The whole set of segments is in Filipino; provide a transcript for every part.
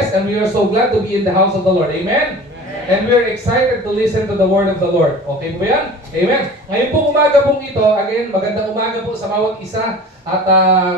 blessed and we are so glad to be in the house of the Lord. Amen? And we're excited to listen to the word of the Lord. Okay po yan? Amen. Ngayon po umaga pong ito, again, magandang umaga po sa bawat isa at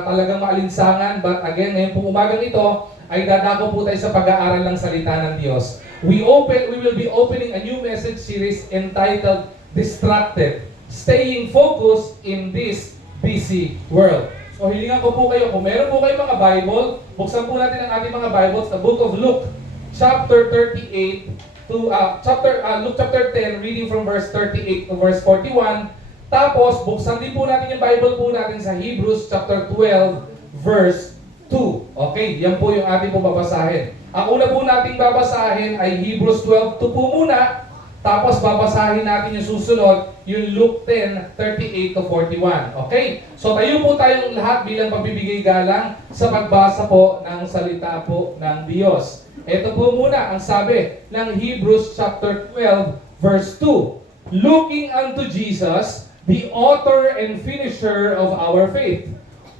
talagang maalinsangan. But again, ngayon pong umagang ito ay dadako po tayo sa pag-aaral ng salita ng Diyos. We will be opening a new message series entitled Distracted, Staying Focused in this Busy World. So hilingan ko po kayo, kung meron po kayo mga Bible, buksan po natin ang ating mga Bibles, the book of Luke, chapter 38, Luke chapter 10, reading from verse 38 to verse 41. Tapos, buksan din po natin yung Bible po natin sa Hebrews chapter 12, verse 2. Okay, yan po yung ating po babasahin. Ang una po nating babasahin ay Hebrews 12, 2 po muna. Tapos, babasahin natin yung susunod, yung Luke 10, 38 to 41. Okay? So, tayo po tayong lahat bilang pagbibigay galang sa pagbasa po ng salita po ng Diyos. Ito po muna ang sabi ng Hebrews chapter 12 verse 2. Looking unto Jesus, the author and finisher of our faith,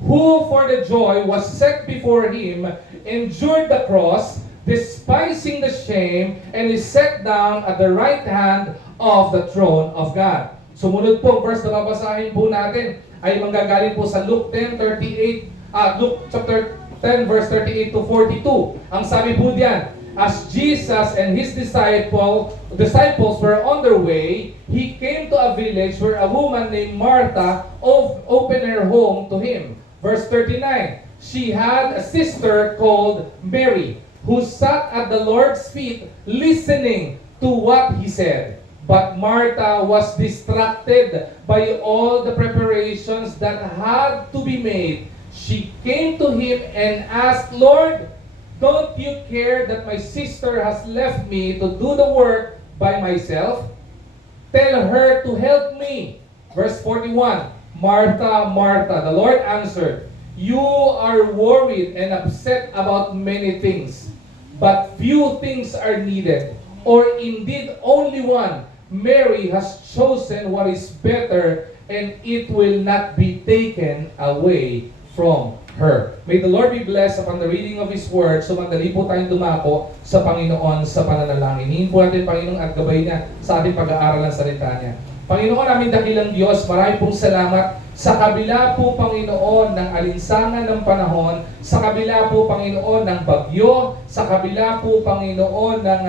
who for the joy was set before him, endured the cross, despising the shame, and is set down at the right hand of the throne of God. Sumunod po, verse na babasahin po natin ay manggagaling po sa Luke 10:38, Luke chapter 10 verse 38 to 42. Ang sabi po diyan, as Jesus and his disciples were on their way, he came to a village where a woman named Martha opened her home to him. Verse 39, she had a sister called Mary, who sat at the Lord's feet listening to what he said. But Martha was distracted by all the preparations that had to be made. She came to him and asked, Lord, don't you care that my sister has left me to do the work by myself? Tell her to help me. Verse 41, Martha, Martha, the Lord answered, you are worried and upset about many things, but few things are needed, or indeed only one. Mary has chosen what is better, and it will not be taken away from her. May the Lord be blessed upon the reading of His Word. So madali po tayong dumako sa Panginoon sa pananalangin. Hingin po natin Panginoon at gabay niya sa ating pag-aaral ng salita niya. Panginoon namin dakilang Diyos, marami pong salamat sa kabila po Panginoon ng alinsangan ng panahon, sa kabila po Panginoon ng bagyo, sa kabila po Panginoon ng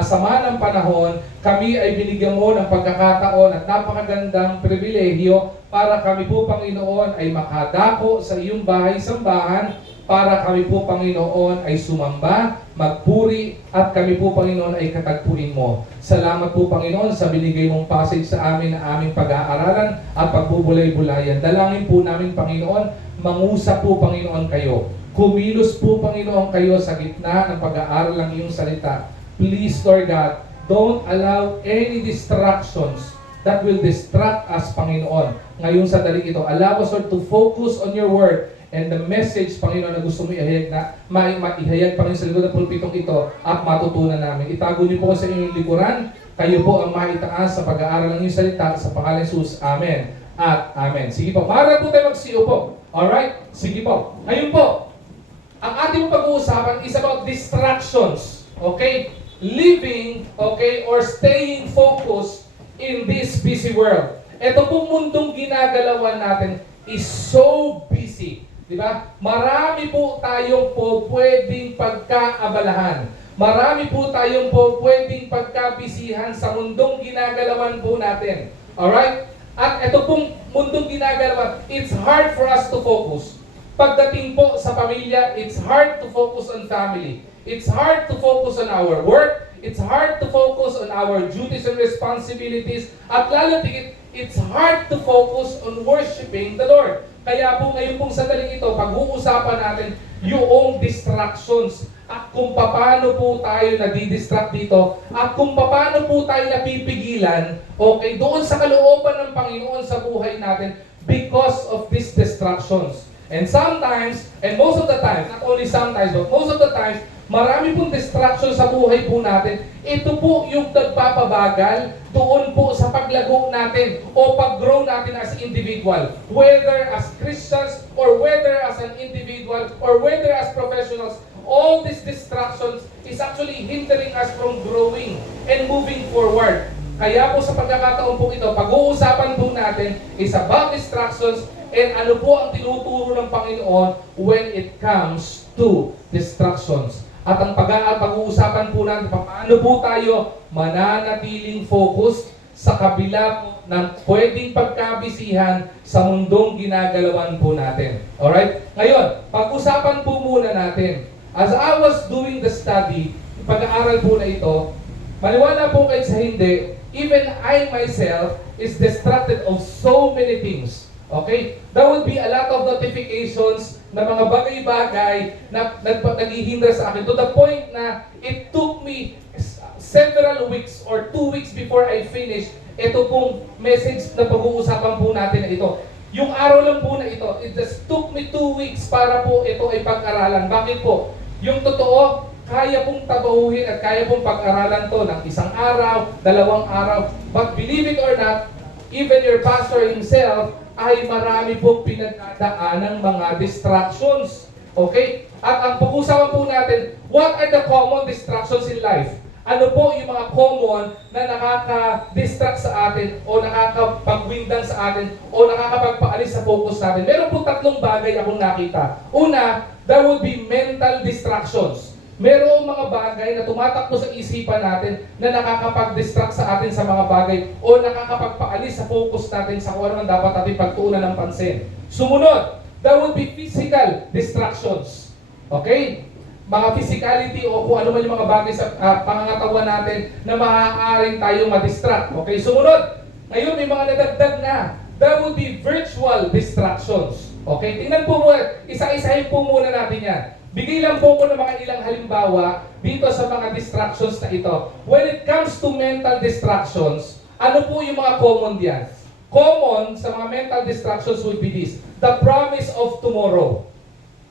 sama ng panahon, kami ay binigyan mo ng pagkakataon at napakagandang pribilehyo para kami po Panginoon ay makadako sa iyong bahay-sambahan, para kami po Panginoon ay sumamba, magpuri, at kami po Panginoon ay katagpuin mo. Salamat po Panginoon sa binigay mong passage sa amin na aming pag-aaralan at pagbubulay-bulayan. Dalangin po namin Panginoon, mangusap po Panginoon kayo. Kumilos po Panginoon kayo sa gitna ng pag-aaral ng iyong salita. Please Lord God, don't allow any distractions that will distract us Panginoon. Ngayon sa daling ito, allow us Lord to focus on your word and the message, Panginoon, na gusto mo ihayag na maihayag, Panginoon, sa likod ng pulpitong ito at matutunan namin. Itago niyo po sa inyong likuran. Kayo po ang maitaas sa pag-aaral ng iyong salita sa pangalan ng Jesus. Amen at Amen. Sige po, maaari po tayo magsiupo. Alright? Sige po. Ngayon po, ang ating pag-uusapan is about distractions. Okay? Living, okay, or staying focused in this busy world. Ito pong mundong ginagalawan natin is so busy. Diba? Marami po tayong po pwedeng pagkaabalahan. Marami po tayong po pwedeng pagkabisihan sa mundong ginagalawan po natin. Alright? At ito pong mundong ginagalawan, it's hard for us to focus. Pagdating po sa pamilya, it's hard to focus on family. It's hard to focus on our work. It's hard to focus on our duties and responsibilities. At lalo tigit, it's hard to focus on worshiping the Lord. Kaya po ngayon pong sandaling ito, pag-uusapan natin yung distractions at kung paano po tayo nadidistract dito at kung paano po tayo napipigilan, okay, doon sa kalooban ng Panginoon sa buhay natin because of these distractions. And sometimes, and most of the time, not only sometimes, but most of the times, marami pong distraction sa buhay po natin. Ito po yung nagpapabagal doon po sa paglago natin o pag-grow natin as individual. Whether as Christians or whether as an individual or whether as professionals all these distractions is actually hindering us from growing and moving forward. Kaya po sa pagkakataon po ito, pag-uusapan po natin is about distractions and ano po ang tinuturo ng Panginoon when it comes to distractions. At ang pag-uusapan po natin, paano po tayo mananatiling focused sa kabila po ng pwedeng pagkabisihan sa mundong ginagalawan po natin. Alright? Ngayon, pag-usapan po muna natin. As I was doing the study, pag-aaral po na ito, maniwala po kayo sa hindi, even I myself is distracted of so many things. Okay? There would be a lot of notifications na mga bagay-bagay na naghihinda sa akin to the point na it took me several weeks or 2 weeks before I finished ito pong message na pag-uusapan po natin na ito. Yung araw lang po na ito, it just took me 2 weeks para po ito ay pag-aralan. Bakit po? Yung totoo, kaya pong tabahuhin at kaya pong pag-aralan to ng isang araw, 2 araw. But believe it or not, even your pastor himself ay marami pong pinagdadaan ng mga distractions. Okay? At ang pag-usapan po natin, what are the common distractions in life? Ano po yung mga common na nakaka-distract sa atin o nakakapagwindang sa atin o nakakapagpaalis sa focus natin? Meron po 3 bagay akong nakita. Una, there would be mental distractions. Merong mga bagay na tumatakbo sa isipan natin na nakakapag-distract sa atin sa mga bagay o nakakapagpaalis sa focus natin sa kung ano man dapat natin pagtuunan ng pansin. Sumunod, there would be physical distractions. Okay? Mga physicality o kung ano man yung mga bagay sa pangangatawan natin na maaaring tayong madistract. Okay? Sumunod, ngayon may mga nadagdag na. There would be virtual distractions. Okay? Tingnan po muna, isa-isahin po muna natin yan. Bigay lang po ko ng mga ilang halimbawa dito sa mga distractions na ito. When it comes to mental distractions, ano po yung mga common diyan? Common sa mga mental distractions would be this: the promise of tomorrow.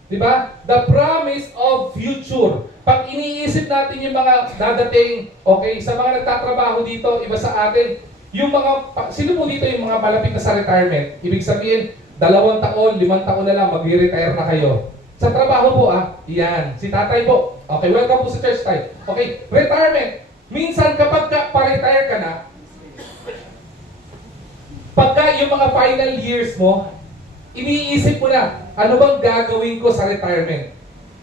Diba? The promise of future. Pag iniisip natin yung mga dadating, okay, sa mga nagtatrabaho dito, iba sa atin, yung mga, sino po dito yung mga malapit na sa retirement? Ibig sabihin, 2 taon, 5 taon na lang, mag-retire na kayo. Sa trabaho po yan, si tatay po. Okay, welcome po sa church time. Okay, retirement. Minsan kapag pa-retire ka na, pagka yung mga final years mo, iniisip mo na, ano bang gagawin ko sa retirement?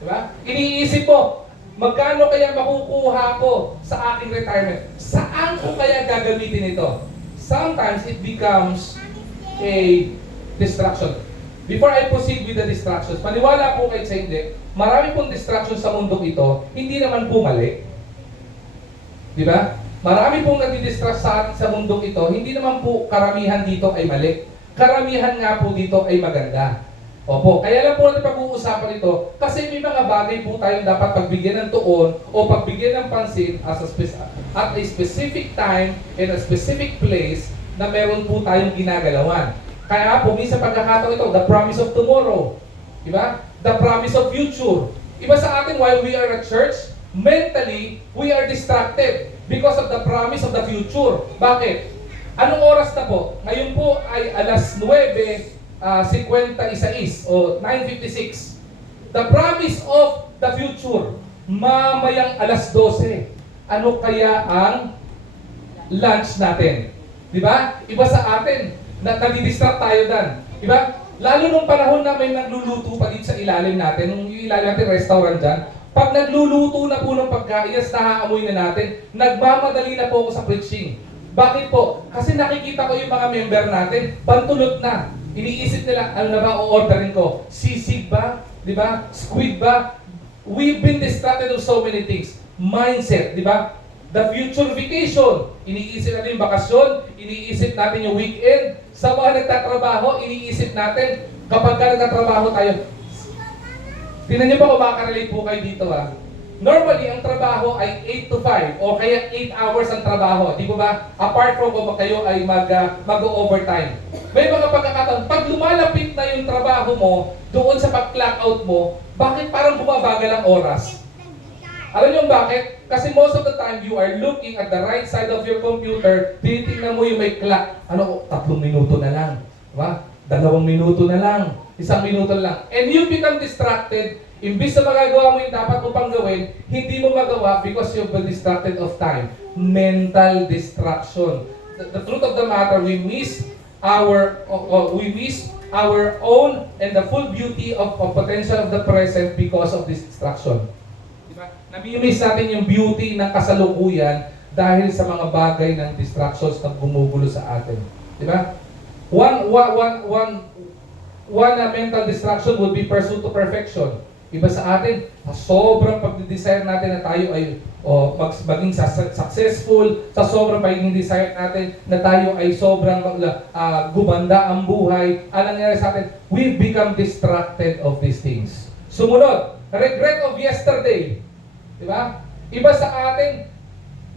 Diba? Iniisip mo, magkano kaya makukuha ko sa aking retirement? Saan ko kaya gagamitin ito? Sometimes it becomes a distraction. Before I proceed with the distractions, maniwala po kayo sa hindi, marami pong distractions sa mundong ito, hindi naman po mali. Diba? Marami pong nagdi-distract sa atin sa mundong ito, hindi naman po karamihan dito ay mali. Karamihan nga po dito ay maganda. Opo, kaya lang po natin pag-uusapan ito kasi may mga bagay po tayong dapat pagbigyan ng tuon o pagbigyan ng pansin at a specific time and a specific place na meron po tayong ginagalawan. Kaya po, minsan pagkakataon ito, the promise of tomorrow. Diba? The promise of future. Iba sa atin, while we are at church, mentally, we are distracted because of the promise of the future. Bakit? Anong oras na po? Ngayon po ay alas 9:56 o 9:56. The promise of the future, mamayang alas 12. Ano kaya ang lunch natin? Diba? Iba sa atin, nadidistract tayo dan. Diba? Lalo nung panahon na may nagluluto pa dito sa ilalim natin, nung ilalim natin restaurant dyan, pag nagluluto na po ng pagkain, naaamoy na natin, nagmamadali na po ako sa preaching. Bakit po? Kasi nakikita ko yung mga member natin, pantulot na. Iniisip nila, ano na ba o-orderin ko? Sisig ba? Di ba? Squid ba? We've been distracted of so many things. Mindset, di ba? The future vacation. Iniisip natin yung bakasyon, iniisip natin yung weekend. Sa mga nagtatrabaho, iniisip natin, kapag ka nagtatrabaho tayo, tingnan niyo pa kung makaka-relate po kayo dito Normally, ang trabaho ay 8 to 5 o kaya 8 hours ang trabaho. Di ba? Apart from kung kayo ay mag-overtime. May mga pagkakataon, pag lumalapit na yung trabaho mo, doon sa pag-clock out mo, bakit parang bumabagal ang oras? Alam niyo bakit? Kasi most of the time, you are looking at the right side of your computer, tinitingnan mo yung may clock. 3 minuto na lang. Diba? 2 minuto na lang, 1 minuto lang. And you become distracted, imbis na magagawa mo yung dapat mo pang gawin, hindi mo magawa because you've been distracted of time. Mental distraction. The truth of the matter, we miss our own and the full beauty of potential of the present because of this distraction. Diba? Namimiss natin yung beauty ng kasalukuyan dahil sa mga bagay ng distractions na gumugulo sa atin. Diba? One mental distraction would be pursuit to perfection. Iba sa atin, sobrang pagdidesire natin na tayo ay maging successful, sa sobrang pagiging desire natin na tayo ay sobrang gumanda ang buhay. Anong nangyari sa atin? We become distracted of these things. Sumunod, regret of yesterday. Diba? Iba sa atin,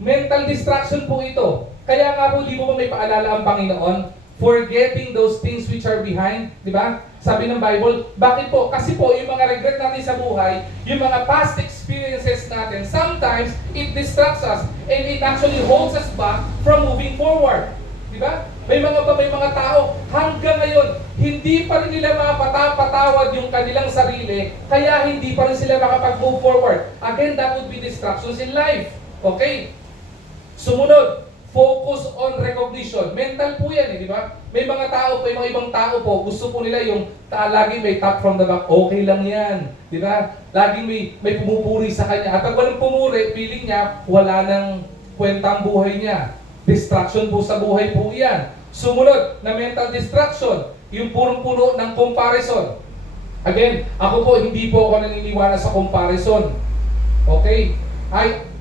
mental distraction po ito. Kaya nga po, di mo ba may paalala ang Panginoon? Forgetting those things which are behind, di ba? Sabi ng Bible, bakit po? Kasi po, yung mga regret natin sa buhay, yung mga past experiences natin, sometimes it distracts us and it actually holds us back from moving forward. Di ba? May mga tao, hanggang ngayon, hindi pa rin nila mapatawad yung kanilang sarili, kaya hindi pa rin sila makapag-move forward. Again, that would be distractions in life. Okay? Sumunod, focus on recognition. Mental po yan, di ba? May mga tao po, mga ibang tao po, gusto po nila yung laging may tap from the back, okay lang yan. Di ba? Laging may pumupuri sa kanya. At pag walang pumuri, feeling niya, wala nang kwenta ang buhay niya. Distraction po sa buhay po yan. Sumunod na mental distraction, yung purong-puno ng comparison. Again, ako po, hindi po ako naniniwala sa comparison. Okay?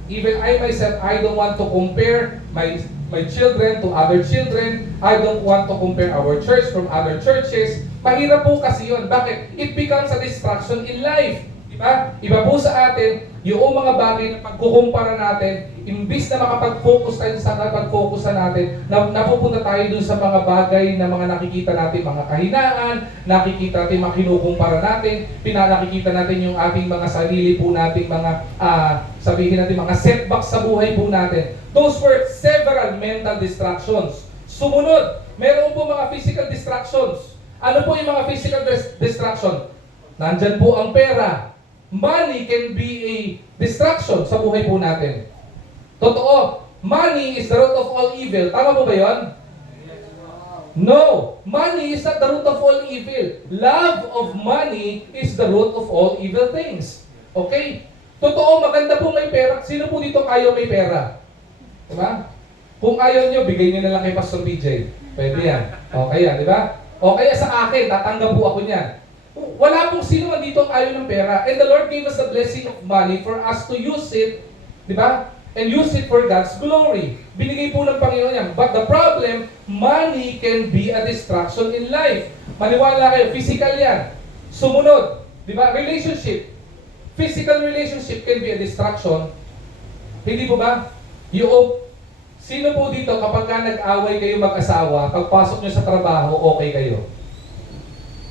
Even I myself, I don't want to compare my children to other children. I don't want to compare our church from other churches. Mahirap po kasi yun. Bakit? It becomes a distraction in life. Diba? Iba po sa atin, yung mga bagay na pagkukumpara natin, imbis na makapag-focus tayo sa pag-focusan natin, napupunta tayo dun sa mga bagay na mga nakikita natin, mga kahinaan, nakikita natin, mga kinukumpara natin, nakikita natin yung ating mga sarili po nating mga, sabihin natin, mga setbacks sa buhay po natin. Those were several mental distractions. Sumunod, meron po mga physical distractions. Ano po yung mga physical distraction? Nandyan po ang pera. Money can be a distraction sa buhay po natin. Totoo, money is the root of all evil. Tama po ba yun? No, money is not the root of all evil. Love of money is the root of all evil things. Okay? Totoo, maganda po may pera. Sino po dito ayaw may pera? Diba? Kung ayaw nyo, bigay nyo na lang kay Pastor BJ. Pwede yan. Okay yan, diba? O kaya sa akin, tatanggap po ako niyan. Wala pong sino man dito ang ayaw ng pera. And the Lord gave us the blessing of money for us to use it, di ba? And use it for God's glory. Binigay po ng Panginoon yan. But the problem, money can be a distraction in life. Maniwala kayo, physical yan. Sumunod, di ba? Relationship. Physical relationship can be a distraction. Hindi po ba? Sino po dito kapag nag-away kayo mag-asawa, pagpasok nyo sa trabaho, okay kayo?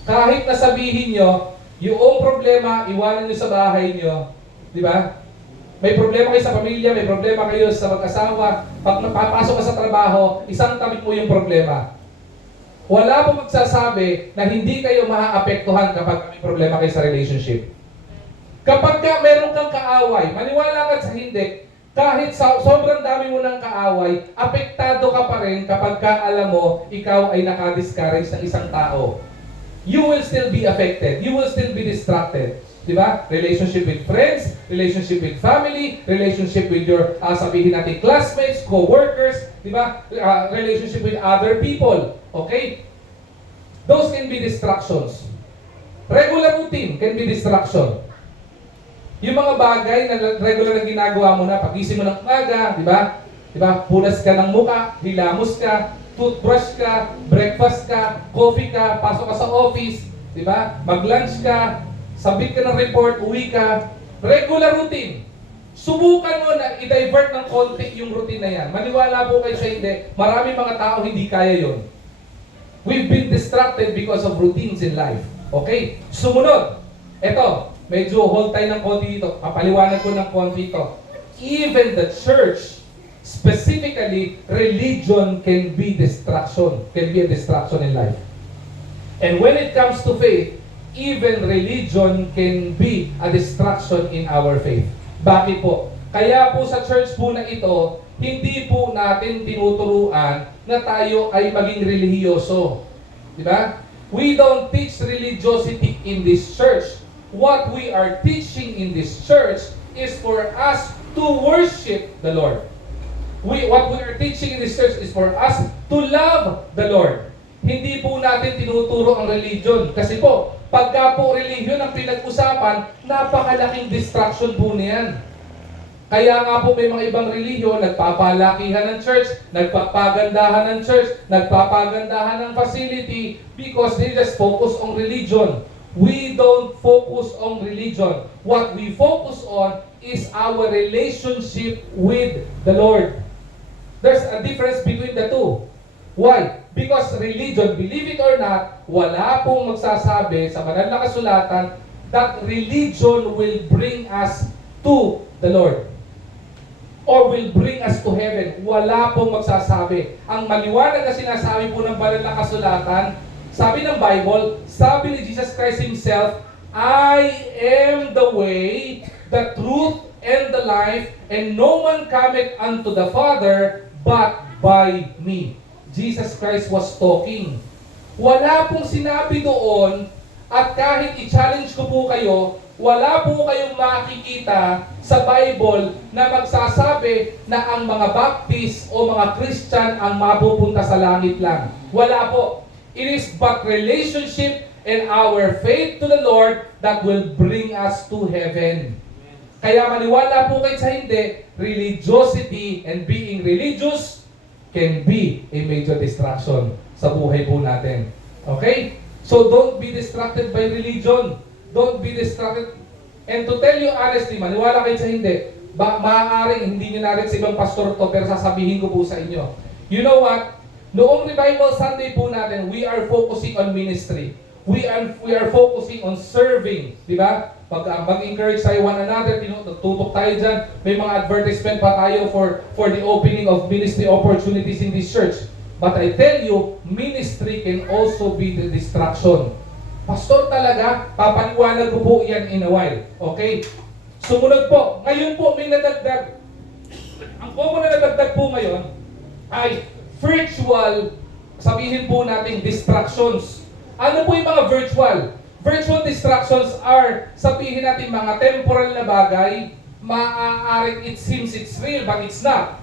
Kahit na sabihin nyo, yung problema, iwanan nyo sa bahay nyo, di ba? May problema kayo sa pamilya, may problema kayo sa mag-asawa, pag napapasok ka sa trabaho, isang tabi mo yung problema. Wala pong magsasabi na hindi kayo maaapektuhan kapag may problema kayo sa relationship. Kapag meron kang kaaway, maniwala ka sa hindi, kahit sobrang dami mo ng kaaway, apektado ka pa rin kapag alam mo, ikaw ay nakadiscourage ng isang tao. You will still be affected. You will still be distracted. Diba? Relationship with friends, relationship with family, relationship with your, sabihin natin, classmates, co-workers, diba? Relationship with other people. Okay? Those can be distractions. Regular routine can be distraction. Yung mga bagay na regular na ginagawa mo na, pagising mo ng umaga, diba? Diba? Punas ka ng muka, hilamos ka, toothbrush ka, breakfast ka, coffee ka, pasok ka sa office, di ba? Mag-lunch ka, sabit ka ng report, uwi ka. Regular routine. Subukan mo na i-divert ng konti yung routine na yan. Maniwala po kayo sa hindi, maraming mga tao hindi kaya yon. We've been distracted because of routines in life. Okay? Sumunod. Ito, medyo hold tayo ng konti dito. Papaliwanag ko ng konti dito. Even the church, specifically, religion can be a distraction in life. And when it comes to faith, even religion can be a distraction in our faith. Bakit po? Kaya po sa church po na ito, hindi po natin tinuturuan na tayo ay maging relihiyoso. Di ba? We don't teach religiosity in this church. What we are teaching in this church is for us to worship the Lord. What we are teaching in this church is for us to love the Lord. Hindi po natin tinuturo ang religion. Kasi po, pagka po religion ang pinag-usapan, napakalaking distraction po niyan. Kaya nga po may mga ibang relihiyon, nagpapalakihan ng church, nagpapagandahan ng church, nagpapagandahan ng facility because they just focus on religion. We don't focus on religion. What we focus on is our relationship with the Lord. There's a difference between the two. Why? Because religion, believe it or not, wala pong magsasabi sa banal na kasulatan that religion will bring us to the Lord or will bring us to heaven. Wala pong magsasabi. Ang maliwanag na sinasabi po ng banal na kasulatan, sabi ng Bible, sabi ni Jesus Christ Himself, I am the way, the truth, and the life, and no one cometh unto the Father but by me. Jesus Christ was talking. Wala pong sinabi doon, at kahit i-challenge ko po kayo, wala po kayong makikita sa Bible na magsasabi na ang mga Baptist o mga Christian ang mapupunta sa langit lang. Wala po. It is but relationship and our faith to the Lord that will bring us to heaven. Kaya maniwala po kayo sa hindi, religiosity and being religious can be a major distraction sa buhay po natin. Okay? So don't be distracted by religion. Don't be distracted. And to tell you honestly, maniwala kayo sa hindi, maaaring hindi nyo narin sa ibang pastor to, pero sasabihin ko po sa inyo. You know what? Noong Revival Sunday po natin, we are focusing on ministry. We are focusing on serving. Di ba? Pag mag-encourage tayo one another, tutok tayo dyan. May mga advertisement pa tayo for the opening of ministry opportunities in this church. But I tell you, ministry can also be the distraction. Pastor talaga, papaniwanag ko po yan in a while. Okay? Sumunod po. Ngayon po, may nadagdag. Ang common na nadagdag po ngayon ay virtual, sabihin po natin, distractions. Ano po yung mga virtual? Virtual distractions are, sabihin natin, mga temporal na bagay, maaaring it seems it's real, but it's not.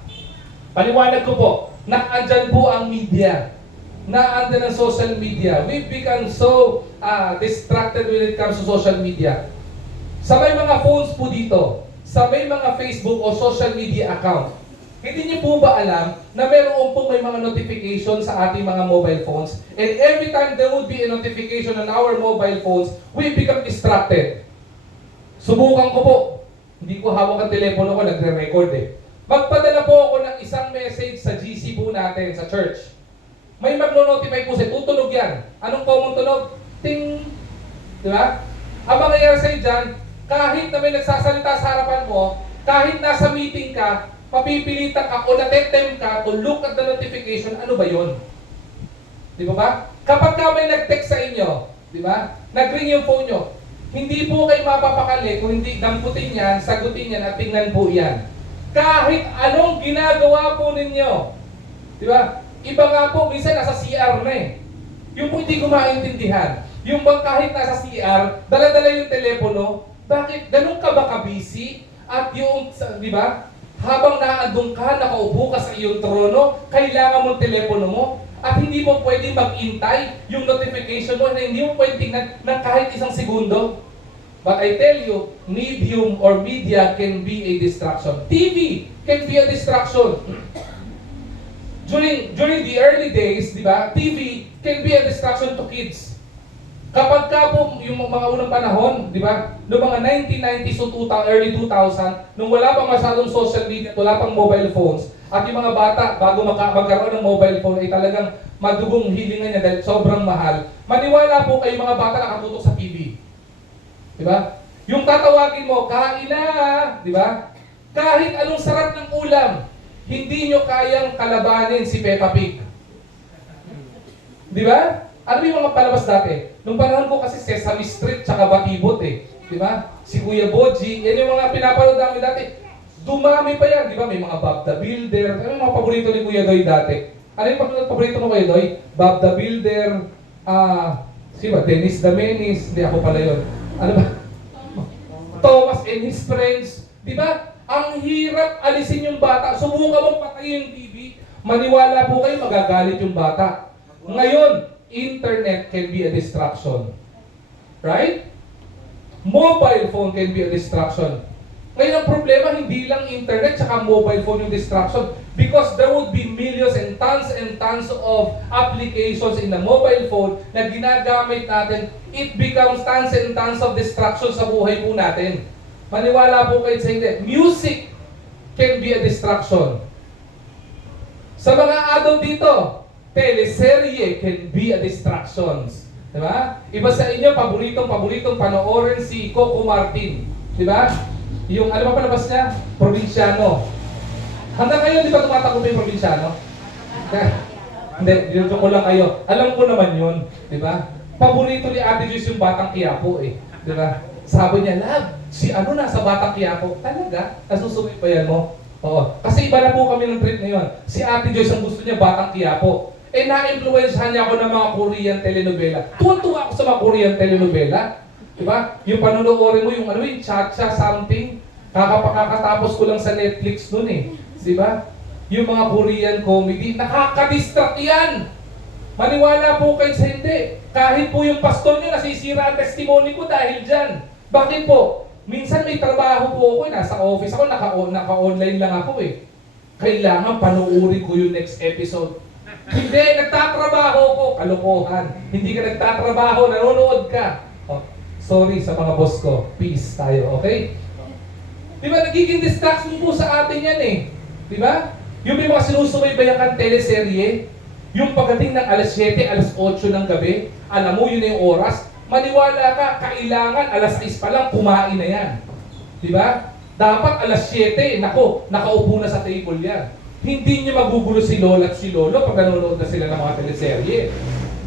Paliwanag ko po, na-andyan po ang media. Na-andyan ang social media. We've become so distracted when it comes to social media. Sa may mga phones po dito, sa may mga Facebook o social media account, hindi niyo po ba alam na meron po may mga notification sa ating mga mobile phones? And every time there would be a notification on our mobile phones, we become distracted. Subukan ko po. Hindi ko hawak ang telepono ko, nagre-record eh. Magpadala po ako ng isang message sa GC po natin sa church. May magno-notify po siya, tutunog yan. Anong common tunog? Ting! Di ba? Ang mangyayari sa'yo dyan, kahit na may nagsasalita sa harapan mo, kahit nasa meeting ka, mapipilitan ka o natetem ka to look at the notification, ano ba yon? Di ba ba? Kapag ka may nag-text sa inyo, di ba? Nag-ring yung phone nyo, hindi po kayo mapapakali kung hindi damputin yan, sagutin yan at tingnan po yan. Kahit anong ginagawa po ninyo. Di ba? Iba nga po, minsan nasa CR na eh. Yung po hindi ko maintindihan. Yung bang kahit nasa CR, dala-dala yung telepono, bakit? Ganun ka ba ka-busy? At yung, di ba? Habang naandun ka, nakaupo ka sa iyong trono, kailangan mong telepono mo, at hindi mo pwedeng mag-intay yung notification mo, na hindi mo pwedeng tingnan ng kahit isang segundo. But I tell you, medium or media can be a distraction. TV can be a distraction. During the early days, di ba, TV can be a distraction to kids. Kapag ka po yung mga unang panahon, di ba, noong mga 1990s to early 2000, nung wala pang masyadong social media, wala pang mobile phones, at yung mga bata, bago magkaroon ng mobile phone, ay talagang madugong hilingan niya dahil sobrang mahal. Maniwala po kayo mga bata nakatutok sa TV. Di ba? Yung tatawagin mo, kain na, di ba? Kahit anong sarap ng ulam, hindi nyo kayang kalabanin si Peppa Pig. Di ba? Ano yung mga palabas dati? Nung panahon ko kasi Sesame Street tsaka Batibot eh. Di ba? Si Kuya Boji, yan yung mga pinapanood namin dati. Dumami pa yan, di ba? May mga Bob the Builder. Ano yung mga paborito ni Kuya Doy dati? Ano yung paborito mo Kuya Doy? Bob the Builder, sino ba? Dennis the Menace. Hindi ako pala yun. Ano ba? Thomas and his friends. Di ba? Ang hirap alisin yung bata. Subukan mong patayin yung TV. Maniwala po kayo, magagalit yung bata. Ngayon, internet can be a distraction. Right? Mobile phone can be a distraction. Ngayon ang problema, hindi lang internet tsaka mobile phone yung distraction. Because there would be millions and tons of applications in the mobile phone na ginagamit natin, it becomes tons and tons of distractions sa buhay po natin. Maniwala po kayo sa hindi. Music can be a distraction. Sa mga adult dito, teleserye can be a distractions. Diba? Iba sa inyo, paboritong panoorin si Coco Martin. Diba? Yung, ano ba palabas niya? Probinsyano. Hanggang ngayon, di ba tumatakbo yung Probinsyano? Hindi, joke ko lang kayo. Alam ko naman yun. Diba? Paborito ni Ate Joyce yung Batang Quiapo eh. Diba? Sabi niya, love, si ano nasa Batang Quiapo? Talaga? Nasusubaybayan mo? Oo. Kasi iba na po kami ng trip ngayon. Si Ate Joyce ang gusto niya Batang Quiapo. Eh, na-influensyahan niya ako ng mga Korean telenovela. Tuwan-tuwa ako sa mga Korean telenovela. Diba? Yung panonoorin mo, yung ano yung cha-cha something. Kakatapos ko lang sa Netflix nun eh. Diba? Yung mga Korean comedy, nakaka-distract yan. Maniwala po kayo sa hindi. Kahit po yung pastor nyo, nasisira ang testimony ko dahil dyan. Bakit po? Minsan may trabaho po ako, nasa office ako, naka-online lang ako eh. Kailangan panuuri ko yung next episode. Hindi, nagtatrabaho ko. Kalokohan. Hindi ka nagtatrabaho, nanonood ka. Oh, sorry sa mga boss ko. Peace tayo, okay? Di ba, nagiging distraction po sa atin yan eh. Di ba? Yung may mga sinusubaybayan kang teleserye, yung pagdating ng alas 7, alas 8 ng gabi, alam mo yun na yung oras, maniwala ka, kailangan alas 6 pa lang, kumain na yan. Di ba? Dapat alas 7, nako, nakaupo na sa table yan. Hindi niya magugulo si Lola at si Lolo pag nanonood na sila ng mga teleserye.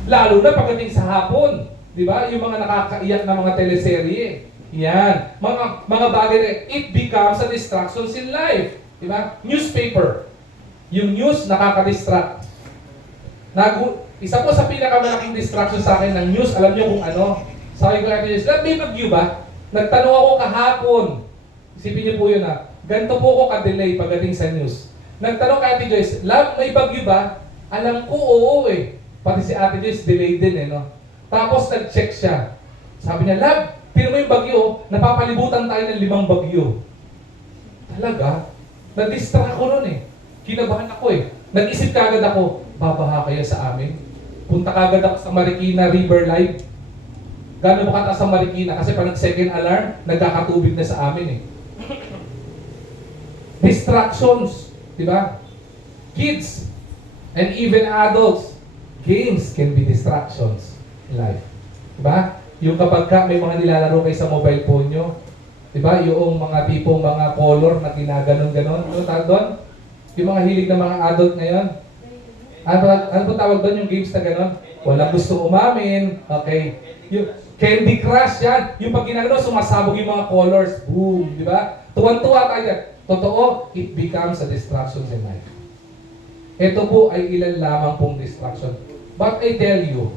Lalo na pagdating sa hapon. Di ba? Yung mga nakakaiyak na mga teleserye. Yan. Mga bagay na, it becomes a distractions in life. Di ba? Newspaper. Yung news, nakaka-distract. Isa po sa pinakamalaking distraction sa akin ng news, alam niyo kung ano? Sabi ko natin, may bagyo ba? Nagtanong ako kahapon. Isipin niyo po yun ha. Ganito po ako ka-delay pagdating sa news. Nagtanong kay Ate Joyce, love, may bagyo ba? Alam ko, oo eh. Pati si Ate Joyce, delayed din eh, no? Tapos nag-check siya. Sabi niya, love, pero may bagyo, napapalibutan tayo ng 5 bagyo. Talaga? Na-distract ko nun eh. Kinabahan ako eh. Nag-isip kagad ako, babaha kaya sa amin? Punta kagad ako sa Marikina River Live. Gano'n ba kataas sa Marikina? Kasi pag nag-second alarm, nagkakatubig na sa amin eh. Distractions. Diba? Kids and even adults, games can be distractions in life. Diba? Yung kapag may mga nilalaro kayo sa mobile phone nyo, diba? Yung mga tipong mga color na ginaganon-ganon. Ano tawag doon? Yung mga hilig ng mga adult ngayon. Ano po tawag doon yung games na ganon? Walang gusto umamin. Okay. Yung Candy Crush yan. Yung pag ginaganon, sumasabog yung mga colors. Boom. Diba? Tuwan-tuwa tayo. Totoo, it becomes a distraction in life. Ito po ay ilan lamang pong distraction. But I tell you,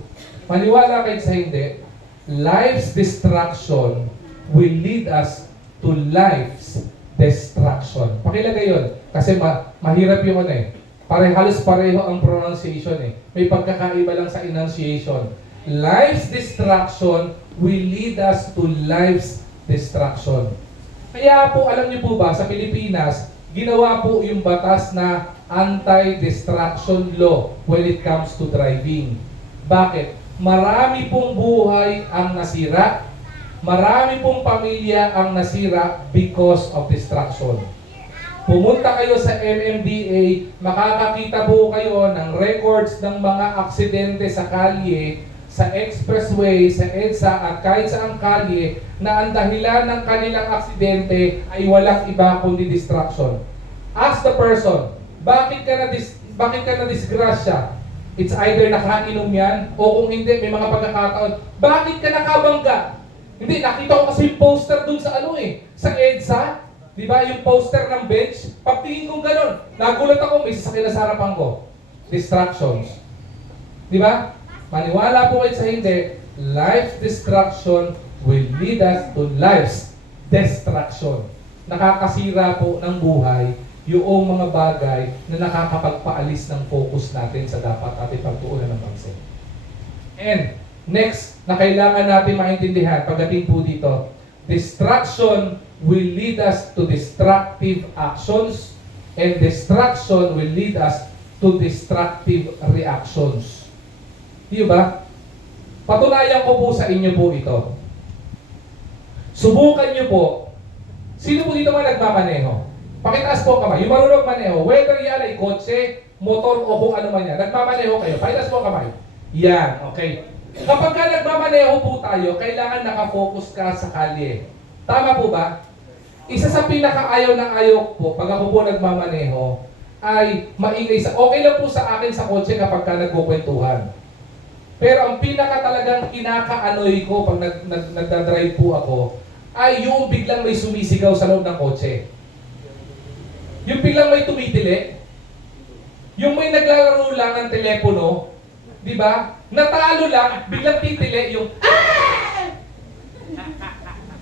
maniwala kayo sa hindi, life's distraction will lead us to life's destruction. Pakilagay yun. Kasi mahirap yung ano eh. Halos pareho ang pronunciation eh. May pagkakaiba lang sa enunciation. Life's distraction will lead us to life's destruction. Kaya po, alam niyo po ba, sa Pilipinas, ginawa po yung batas na anti-distraction law when it comes to driving. Bakit? Marami pong buhay ang nasira. Marami pong pamilya ang nasira because of distraction. Pumunta kayo sa MMDA, makakakita po kayo ng records ng mga aksidente sa kalye, sa expressway, sa EDSA at kahit saang kalye na ang dahilan ng kanilang aksidente ay walang iba kundi distraction. Ask the person, bakit ka na disgrasya? It's either nakainom yan, o kung hindi, may mga pagkakataon, bakit ka nakabangga? Hindi, nakita ko kasi yung poster dun sa sa EDSA, di ba, yung poster ng bench, pagtingin kong gano'n, nagulat ako, may sasakyan na sa harapan ko. Distractions. Di ba? Maniwala po kayo sa hindi, life distraction will lead us to life's destruction. Nakakasira po ng buhay yung mga bagay na nakakapagpaalis ng focus natin sa dapat ating pagtuunan ng pansin. And next, na kailangan natin maintindihan pagdating po dito, distraction will lead us to destructive actions and distraction will lead us to destructive reactions. Di ba? Patunayan ko po sa inyo po ito. Subukan nyo po, sino po dito mga nagmamaneho? Pakitaas po kamay. Yung marunong maneho, whether yan ay kotse, motor o kung ano man yan, nagmamaneho kayo. Pakitaas po kamay. Yan, okay. Kapag ka nagmamaneho po tayo, kailangan nakafocus ka sa kalye. Tama po ba? Isa sa pinakaayaw ng ayaw po, pag ako po nagmamaneho, ay maingay sa, okay lang po sa akin sa kotse kapag ka nagkukwentuhan. Pero ang pinaka talagang kinakaanoy ko pag nagdadrive po ako, ay yung biglang may sumisigaw sa loob ng kotse. Yung biglang may tumitili, yung may naglalaro lang ng telepono, di ba? Natalo lang, biglang titili, yung ah!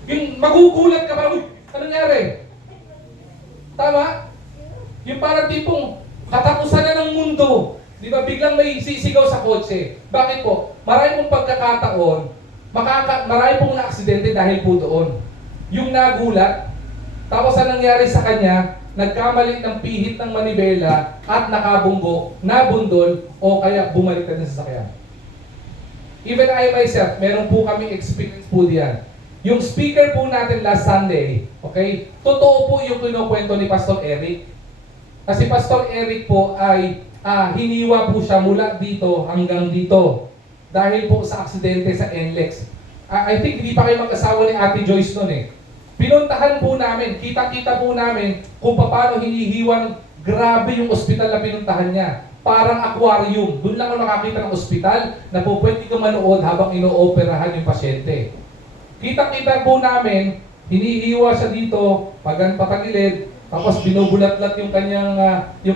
Yung magugulat ka ba, ano nangyari? Tama? Yung parang tipong katapusan na ng mundo. Di ba? Biglang may sisigaw sa kotse. Bakit po? Marami pong pagkakataon, marami pong na-aksidente dahil po doon. Yung nagulat, tapos ang nangyari sa kanya, nagkamali ng pihit ng manibela at nakabunggo, nabundol, o kaya bumaliktad ng sasakyan. Even I myself, meron po kami experience po diyan. Yung speaker po natin last Sunday, okay? Totoo po yung kinukwento ni Pastor Eric. Kasi Pastor Eric po ay hiniwa po siya mula dito hanggang dito. Dahil po sa aksidente sa NLEX. I think hindi pa kayo mag-asawa ni Ate Joyce noon eh. Pinuntahan po namin, kita-kita po namin kung paano hinihiwang grabe yung ospital na pinuntahan niya. Parang aquarium. Doon lang ako nakakita ng ospital na po pwede ka manood habang inooperahan yung pasyente. Kita-kita po namin, hinihiwa siya dito, patagilid, tapos binubulat-lat yung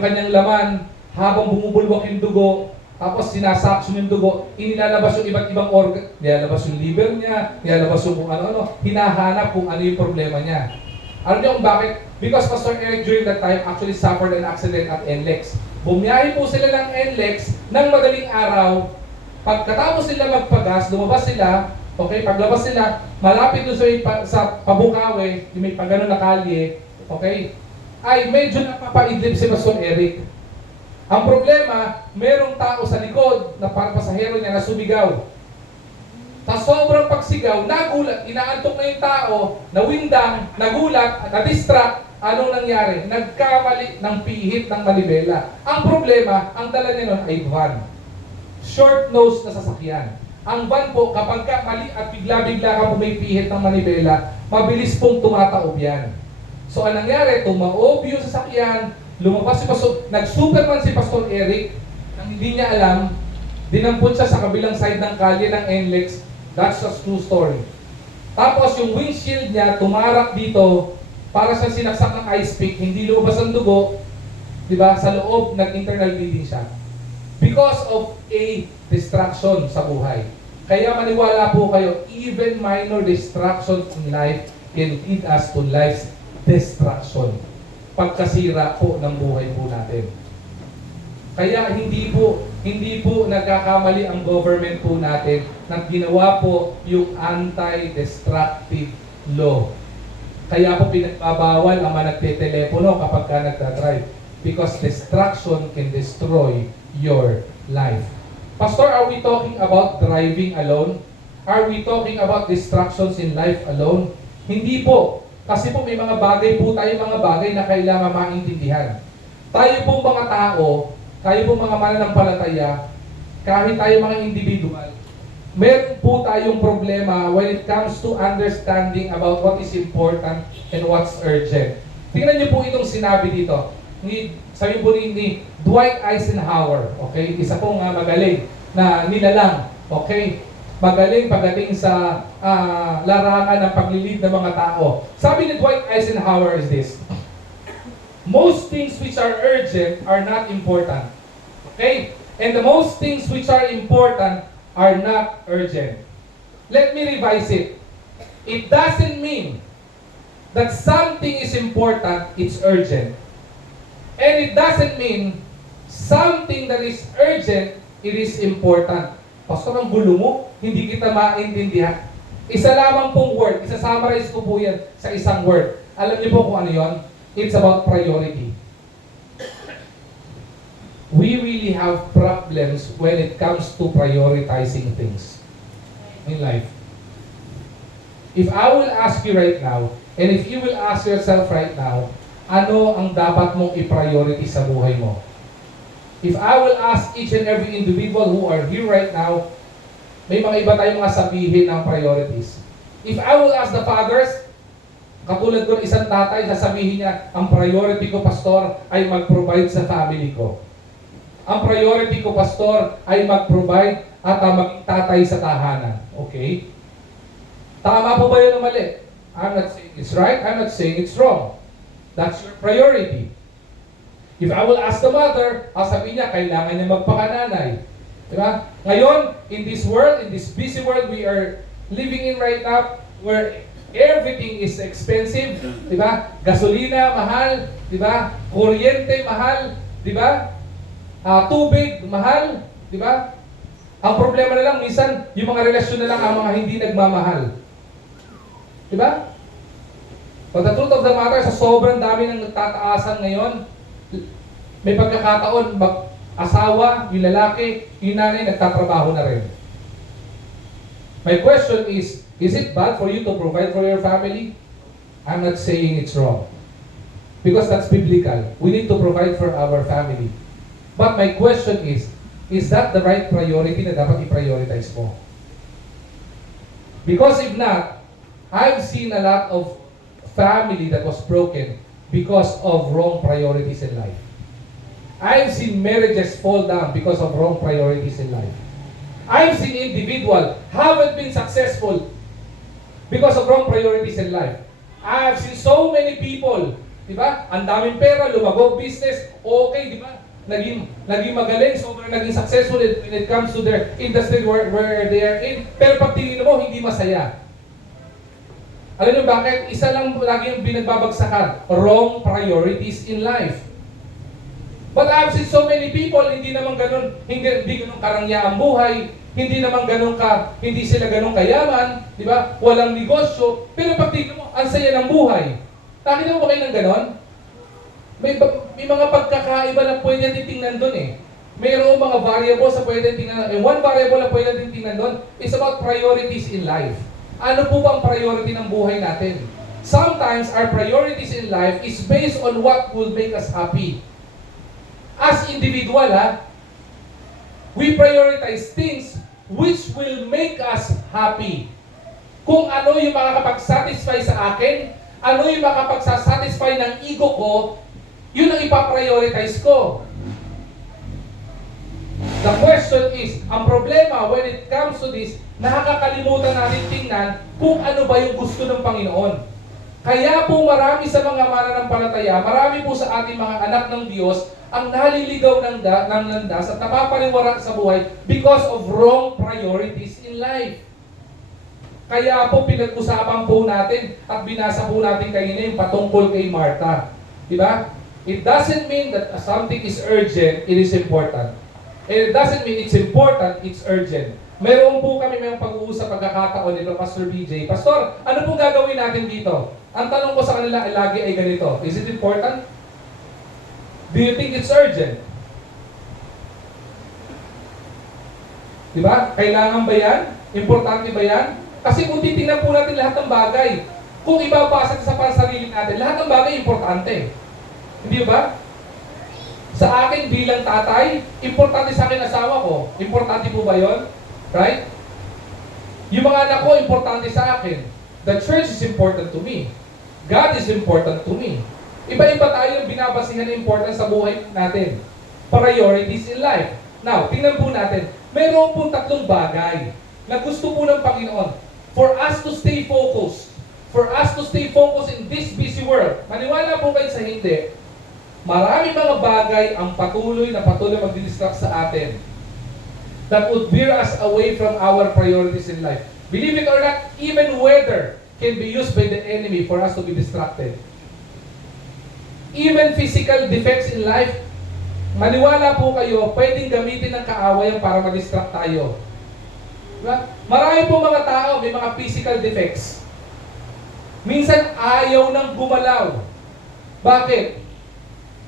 kanyang laman habang bumubulwak yung dugo. Tapos sinasakson yung dugo, inilalabas yung iba't ibang organ, nilalabas yung liver niya, nilalabas yung kung ano-ano, hinahanap kung ano yung problema niya. Alam niyo kung bakit? Because Pastor Eric during that time actually suffered an accident at NLEX. Bumiyahe po sila ng NLEX ng madaling araw. Pagkatapos nila magpagas, lumabas sila, okay, paglabas nila, malapit doon sa Pabukawe, yung may pagano na kalye, okay, ay medyo napapaidlip si Pastor Eric. Ang problema, merong tao sa likod na parang pasahero niya na sumigaw. Sa sobrang pagsigaw, nagulat, inaantok na yung tao, nawindang, nagulat, na-distract. Anong nangyari? Nagkamali ng pihit ng manibela. Ang problema, ang dala niya nun ay van. Short nose na sasakyan. Ang van po, kapag ka mali at bigla-bigla ka pumipihit ng manibela, mabilis pong tumataob yan. So, ang nangyari, tumaob yung sasakyan, lumabas si Pastor, nag-superman si Pastor Eric, nang hindi niya alam, dinampun siya sa kabilang side ng kalye ng NLEX. That's a true story. Tapos yung windshield niya, tumarak dito, para siyang sinaksak ng ice pick, hindi lumabas ang dugo, di ba? Sa loob, nag-internal bleeding siya. Because of a distraction sa buhay. Kaya maniwala po kayo, even minor distractions in life can lead us to life's destruction. Pagkasira po ng buhay po natin. Kaya hindi po nagkakamali ang government po natin na ginawa po yung anti-destructive law. Kaya po pinagbabawal ang mga nagtetelepono kapag ka nagdadrive. Because distraction can destroy your life. Pastor, are we talking about driving alone? Are we talking about distractions in life alone? Hindi po. Kasi po may mga bagay po tayo, mga bagay na kailangan maintindihan. Tayo pong mga tao, tayo pong mga mananampalataya, kahit tayo mga individual, meron po tayong problema when it comes to understanding about what is important and what's urgent. Tingnan niyo po itong sinabi dito. Sabi po ni Dwight Eisenhower, okay? Isa pong magaling na nilalang, okay? Magaling pagdating sa larangan ng paglilid ng mga tao. Sabi ni Dwight Eisenhower is this: most things which are urgent are not important. Okay? And the most things which are important are not urgent. Let me revise it. It doesn't mean that something is important, it's urgent. And it doesn't mean something that is urgent, it is important. Pastor, ang gulo mo, hindi kita maintindihan. Isa lamang pong word, isa-summarize ko po yan sa isang word. Alam niyo po kung ano yon? It's about priority. We really have problems when it comes to prioritizing things in life. If I will ask you right now, and if you will ask yourself right now, ano ang dapat mong i-priority sa buhay mo? If I will ask each and every individual who are here right now, may mga iba tayong mga sabihin ng priorities. If I will ask the fathers, katulad ko ng isang tatay, sasabihin niya, ang priority ko, pastor, ay mag-provide sa family ko. Ang priority ko, pastor, ay mag-provide at maging tatay sa tahanan. Okay? Tama po ba yun o mali? I'm not saying it's right, I'm not saying it's wrong. That's your priority. If I will ask the mother, sabihin niya, kailangan niya magpakananay. Diba? Ngayon, in this world, in this busy world we are living in right now, where everything is expensive, diba? Gasolina, mahal, diba? Kuryente, mahal, diba? Tubig, mahal, diba? Ang problema na lang, minsan, yung mga relasyon na lang ang mga hindi nagmamahal. Diba? But the truth of the matter, sa sobrang dami ng nagtataasan ngayon, may pagkakataon, asawa, yung lalaki, yung nanay, nagtatrabaho na rin. My question is it bad for you to provide for your family? I'm not saying it's wrong. Because that's biblical. We need to provide for our family. But my question is that the right priority na dapat i-prioritize mo? Because if not, I've seen a lot of family that was broken because of wrong priorities in life. I've seen marriages fall down because of wrong priorities in life. I've seen individuals haven't been successful because of wrong priorities in life. I've seen so many people, di ba? Ang daming pera, lumago business, okay, di ba? Naging magaling, sobrang naging successful when it comes to their industry where they are in. Pero pag tingin mo, hindi masaya. Alam niyo bakit? Isa lang lagi yung binagbabagsakan, wrong priorities in life. But I've seen so many people, hindi naman ganun, hindi ganun karangya ang buhay, hindi naman ganun hindi sila ganun kayaman, di ba? Walang negosyo, pero pag tingin mo, ang saya ng buhay. Nakita mo ba kayo ng ganun? May mga pagkakaiba na pwede natin tingnan doon eh. Mayroong mga variables na pwede natin tingnan. And one variable na pwede natin tingnan doon is about priorities in life. Ano po bang priority ng buhay natin? Sometimes our priorities in life is based on what will make us happy. As individual, we prioritize things which will make us happy. Kung ano yung makakapag-satisfy sa akin, ano yung makakapag-satisfy ng ego ko, yun ang ipaprioritize ko. The question is, ang problema when it comes to this, nakakalimutan natin tingnan kung ano ba yung gusto ng Panginoon. Kaya po marami sa mga mananampalataya, marami po sa ating mga anak ng Diyos, ang naliligaw ng landas at napapariwara sa buhay because of wrong priorities in life. Kaya po pinag-usapan po natin at binasa po natin kanina yung patungkol kay Martha. Diba? It doesn't mean that something is urgent, it is important. And it doesn't mean it's important, it's urgent. Meron po kami may pag-uusap pagkakataon nito, Pastor BJ. Pastor, ano pong gagawin natin dito? Ang tanong ko sa kanila lagi ay ganito, is it important? Do you think it's urgent? Diba? Kailangan ba yan? Importante ba yan? Kasi kung titingnan po natin lahat ng bagay, kung ibabasa sa pansarili natin, lahat ng bagay importante. Hindi ba? Sa akin bilang tatay, importante sa akin asawa ko. Importante po ba yon? Right? Yung mga anak ko, importante sa akin. The church is important to me. God is important to me. Iba-iba tayo yung binabasihan ng importance sa buhay natin. Priorities in life. Now, tingnan po natin. Mayroon pong tatlong bagay na gusto po ng Panginoon for us to stay focused. For us to stay focused in this busy world. Maniwala po kayo sa hindi. Maraming mga bagay ang patuloy magdidistract sa atin that would veer us away from our priorities in life. Believe it or not, even weather can be used by the enemy for us to be distracted. Even physical defects in life, maniwala po kayo, pwedeng gamitin ng kaawayan para ma-distract tayo. Diba? Marami po mga tao, may mga physical defects. Minsan, ayaw nang gumalaw. Bakit?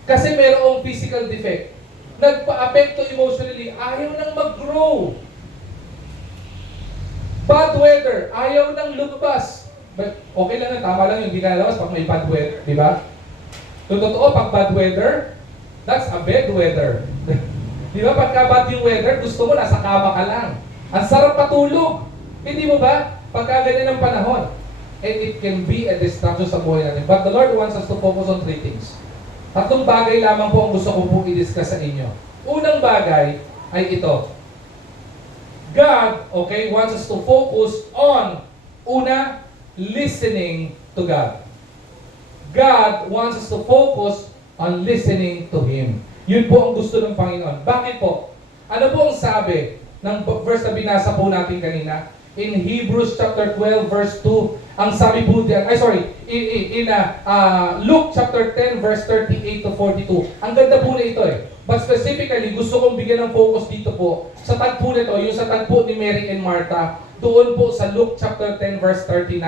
Kasi mayroong physical defect. Nagpa-apekto emotionally, ayaw nang mag-grow. Bad weather, ayaw nang lumabas. But okay lang yan, tama lang yung hindi ka lalabas pag may bad weather, di ba? Totoo, pag bad weather, that's a bad weather. Di ba, pagka bad yung weather, gusto mo nasa kama ka lang. Ang sarap patulog. Hindi mo ba? Pagka ganyan ang panahon. And it can be a distraction sa buhay natin. But the Lord wants us to focus on three things. Tatlong bagay lamang po ang gusto ko po i-discuss sa inyo. Unang bagay ay ito. God, okay, wants us to focus on, una, listening to God. God wants us to focus on listening to Him. Yun po ang gusto ng Panginoon. Bakit po? Ano po ang sabi ng verse na binasa po natin kanina? In Hebrews chapter 12 verse 2, ang sabi po diyan, Luke chapter 10 verse 38 to 42. Ang ganda po na ito eh. But specifically, gusto kong bigyan ng focus dito po sa tagpo nito, yung sa tagpo ni Mary and Martha, doon po sa Luke chapter 10 verse 39.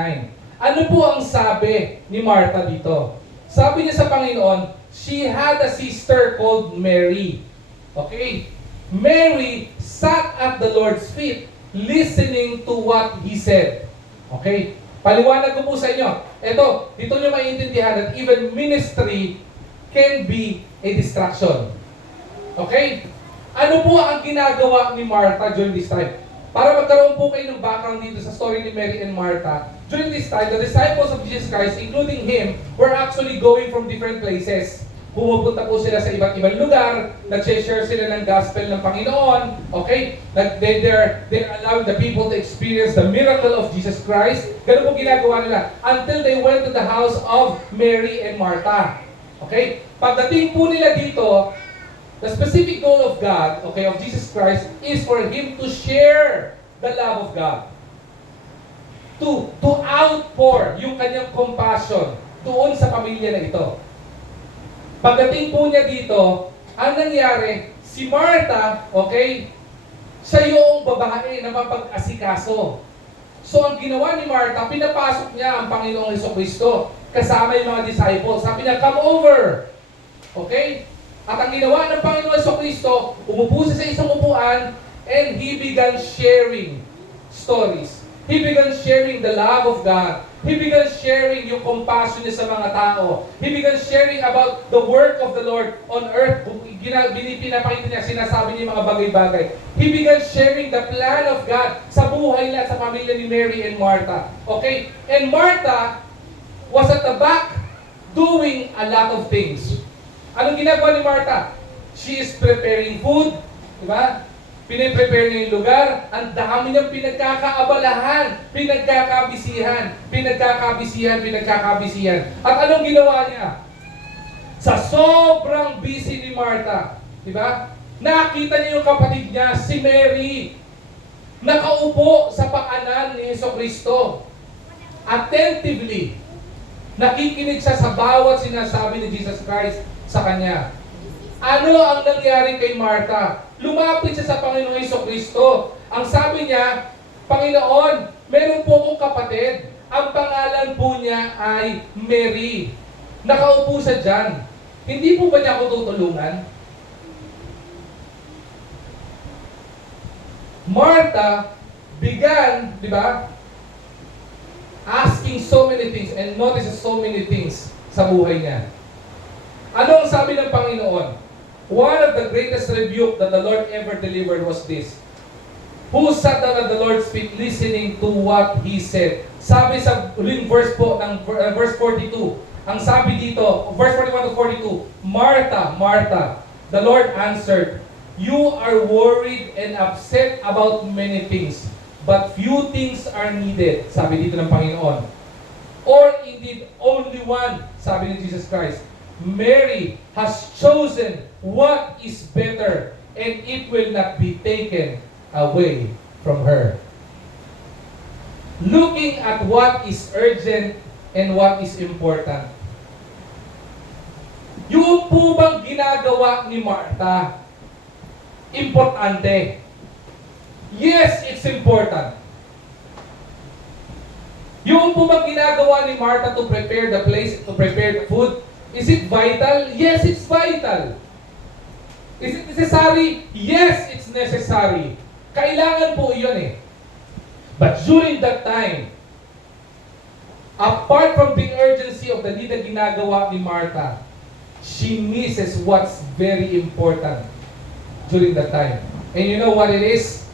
Ano po ang sabi ni Martha dito? Sabi niya sa Panginoon, she had a sister called Mary. Okay? Mary sat at the Lord's feet listening to what He said. Okay? Paliwanag ko po sa inyo. Ito, dito nyo maintindihan that even ministry can be a distraction. Okay? Ano po ang ginagawa ni Martha during this time? Para magkaroon po kayo ng background dito sa story ni Mary and Martha, during this time, the disciples of Jesus Christ, including Him, were actually going from different places. Pumupunta po sila sa iba't ibang lugar, nag-share sila ng gospel ng Panginoon, okay? They're allowing the people to experience the miracle of Jesus Christ. Ganun po ginagawa nila until they went to the house of Mary and Martha. Okay? Pagdating po nila dito, the specific goal of God, okay, of Jesus Christ, is for Him to share the love of God. To outpour yung kanyang compassion doon sa pamilya na ito. Pagdating po niya dito, ang nangyari, si Martha, okay, siya yung babae na mapag-asikaso. So ang ginawa ni Martha, pinapasok niya ang Panginoong Hesukristo kasama yung mga disciples. Sabi niya, come over. Okay? At ang ginawa ng Panginoong Hesukristo, umupo siya sa isang upuan and He began sharing stories. He began sharing the love of God. He began sharing yung compassion niya sa mga tao. He began sharing about the work of the Lord on earth. Pinapakita niya, sinasabi niya mga bagay-bagay. He began sharing the plan of God sa buhay nila, sa pamilya ni Mary and Martha. Okay? And Martha was at the back doing a lot of things. Anong ginagawa ni Martha? She is preparing food. Diba? Piniprepare niya yung lugar, ang dami niyang pinagkakaabalahan, pinagkakabisihan. At anong ginawa niya? Sa sobrang busy ni Martha, di ba? Nakita niya yung kapatid niya, si Mary, nakaupo sa paanan ni Hesukristo. Attentively, nakikinig siya sa bawat sinasabi ni Jesus Christ sa kanya. Ano ang nangyari kay Martha? Lumapit siya sa Panginoong Hesukristo. Ang sabi niya, Panginoon, meron po akong kapatid. Ang pangalan po niya ay Mary. Nakaupo siya dyan. Hindi po ba niya ako tutulungan? Martha began, di ba, asking so many things and notices so many things sa buhay niya. Ano ang sabi ng Panginoon? One of the greatest rebuke that the Lord ever delivered was this. Who sat down at the Lord's feet listening to what He said? Sabi sa uling verse po ng verse 42, Ang sabi dito, verse 41 to 42, Martha, Martha, the Lord answered, you are worried and upset about many things, but few things are needed, sabi dito ng Panginoon. Or indeed, only one, sabi ni Jesus Christ. Mary has chosen what is better, and it will not be taken away from her. Looking at what is urgent and what is important. Yung po bang ginagawa ni Martha, importante? Yes, it's important. Yung po bang ginagawa ni Martha to prepare the place, to prepare the food, is it vital? Yes, it's vital. Is it necessary? Yes, it's necessary. Kailangan po iyon eh. But during that time, apart from the urgency of the need na ginagawa ni Martha, she misses what's very important during that time. And you know what it is?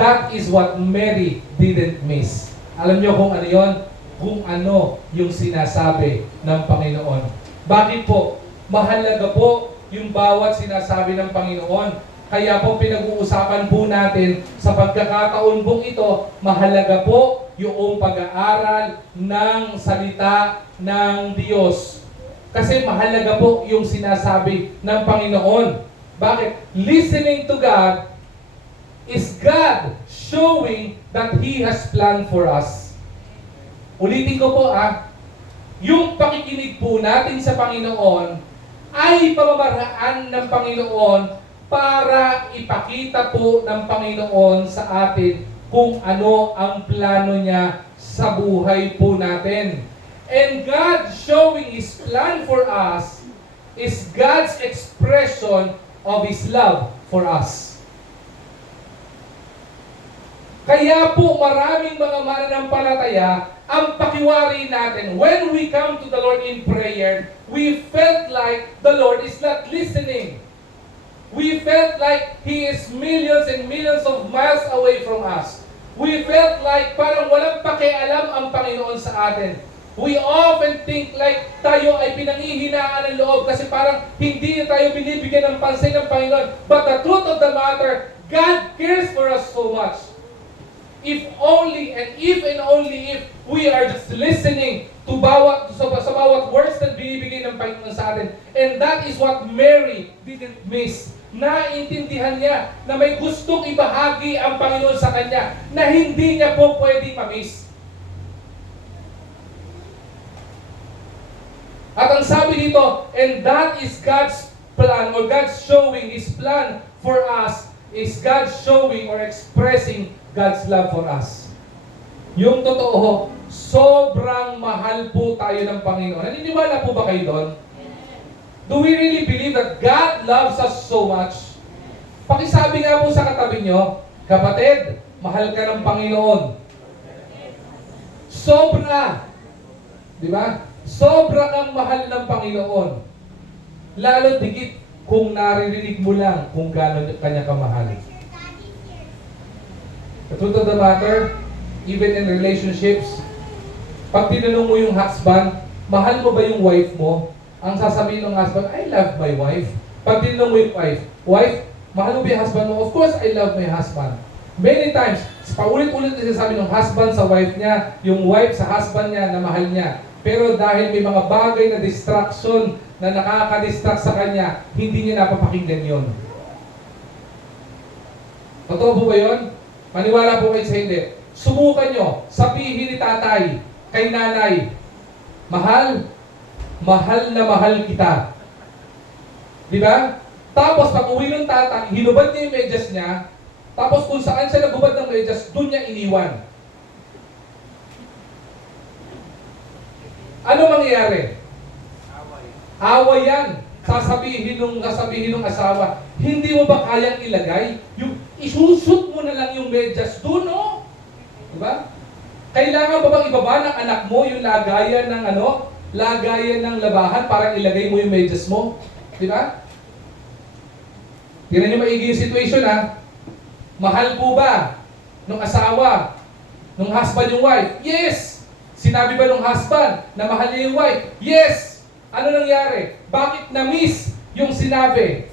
That is what Mary didn't miss. Alam niyo kung ano yon? Kung ano yung sinasabi ng Panginoon. Bakit po? Mahalaga po yung bawat sinasabi ng Panginoon. Kaya po pinag-uusapan po natin sa pagkakataon pong ito, mahalaga po yung pag-aaral ng salita ng Diyos. Kasi mahalaga po yung sinasabi ng Panginoon. Bakit? Listening to God is God showing that He has planned for us. Ulitin ko po yung pakikinig po natin sa Panginoon ay pamamaraan ng Panginoon para ipakita po ng Panginoon sa atin kung ano ang plano niya sa buhay po natin. And God showing His plan for us is God's expression of His love for us. Kaya po maraming mga mananampalataya ang pakiwari natin. When we come to the Lord in prayer, we felt like the Lord is not listening. We felt like He is millions and millions of miles away from us. We felt like parang walang pakialam ang Panginoon sa atin. We often think like tayo ay pinanghihinaan ng loob kasi parang hindi tayo binibigyan ng pansin ng Panginoon. But the truth of the matter, God cares for us so much. If only and only if we are just listening to sa bawat words na binibigay ng Panginoon sa atin. And that is what Mary didn't miss. Naintindihan niya na may gustong ibahagi ang Panginoon sa kanya na hindi niya po pwedeng ma-miss. At ang sabi dito, and that is God's plan or God's showing His plan for us is God showing or expressing God's love for us. Yung totoo, sobrang mahal po tayo ng Panginoon. Naniniwala po ba kayo doon? Do we really believe that God loves us so much? Pakisabi nga po sa katabi nyo, kapatid, mahal ka ng Panginoon. Sobra. Di ba? Sobra kang mahal ng Panginoon. Lalo digit kung naririnig mo lang kung gaano kanya kamahal. The truth of the matter, even in relationships, pag tinanong mo yung husband, mahal mo ba yung wife mo? Ang sasabihin ng husband, I love my wife. Pag tinanong mo yung wife, mahal mo ba yung husband mo? Of course, I love my husband. Many times, paulit-ulit na sinasabi ng husband sa wife niya, yung wife sa husband niya na mahal niya. Pero dahil may mga bagay na distraction na nakaka-distract sa kanya, hindi niya napapakinggan yun. Totoo po ba yun? Maniwala po kayo sa hindi. Subukan nyo, sabihin ni tatay kay nanay, mahal na mahal kita. Di ba? Tapos pag uwi ng tatay, hinubad niya yung medyas niya, tapos kung saan siya nagubad ng medyas, doon niya iniwan. Ano mangyayari? Away yan. Sasabihin ng asawa, hindi mo ba kayang ilagay? Yung isushoot mo na lang yung medyas doon, oh. Diba? Kailangan ba bang ibaba ng anak mo yung lagayan ng lagayan ng labahan para ilagay mo yung medyas mo? Diba? Tingnan niyo maigi yung situation, ha? Mahal po ba nung asawa, nung husband yung wife? Yes! Sinabi ba ng husband na mahal niya yung wife? Yes! Ano nangyari? Bakit na-miss yung sinabi?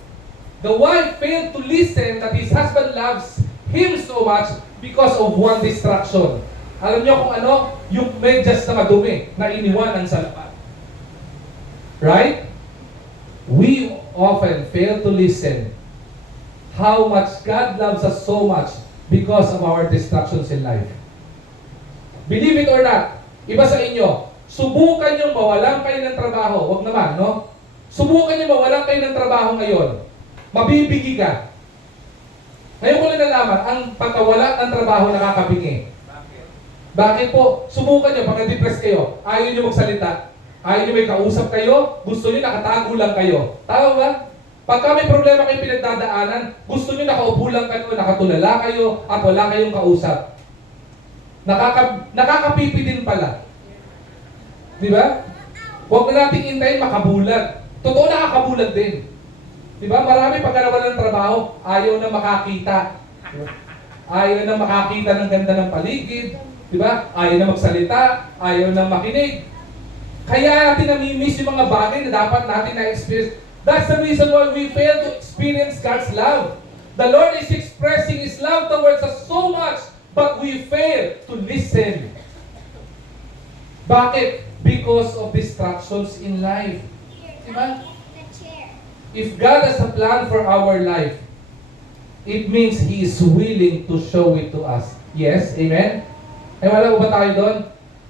The wife failed to listen that his husband loves him so much because of one distraction. Alam niyo kung ano? Yung medyas na madumi na iniwanan sa labas. Right? We often fail to listen how much God loves us so much because of our distractions in life. Believe it or not, iba sa inyo, subukan nyo mawalan kayo ng trabaho. Wag naman, no? Subukan nyo mawalan kayo ng trabaho ngayon. Mabibigi ka. Ngayon ko lang nalaman, ang pagkawala ng trabaho nakakabingi. Bakit po? Subukan nyo, pag na-depress kayo, ayaw nyo magsalita, ayaw nyo may kausap kayo, gusto nyo nakatago lang kayo. Tama ba? Pagka may problema kayo pinagdadaanan, gusto nyo nakaupo lang kayo, nakatulala kayo, at wala kayong kausap. Nakakapipi din pala. Di ba? Huwag na natin intayin makabulag. Totoo nakakabulag din. Di ba? Marami pagka nawalan ng trabaho, ayaw na makakita. Ayaw na makakita ng ganda ng paligid. Di ba? Ayaw na magsalita, ayaw na makinig. Kaya natin namimiss yung mga bagay na dapat natin na-experience. That's the reason why we fail to experience God's love. The Lord is expressing His love towards us so much, but we fail to listen. Bakit? Because of distractions in life. Diba? If God has a plan for our life, it means He is willing to show it to us. Yes? Amen? Ay wala ba tayo doon?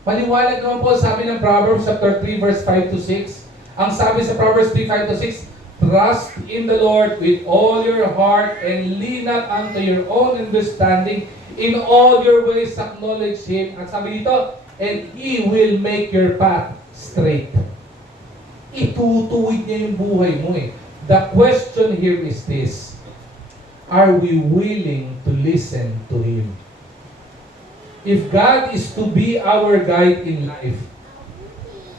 Maliwanag naman po sabi ng Proverbs chapter 3 verse 5 to 6. Ang sabi sa Proverbs 3, 5 to 6, trust in the Lord with all your heart and lean not unto your own understanding. In all your ways acknowledge Him. At sabi dito, and He will make your path straight. Itutuwid niya yung buhay mo eh. The question here is this, are we willing to listen to Him? If God is to be our guide in life,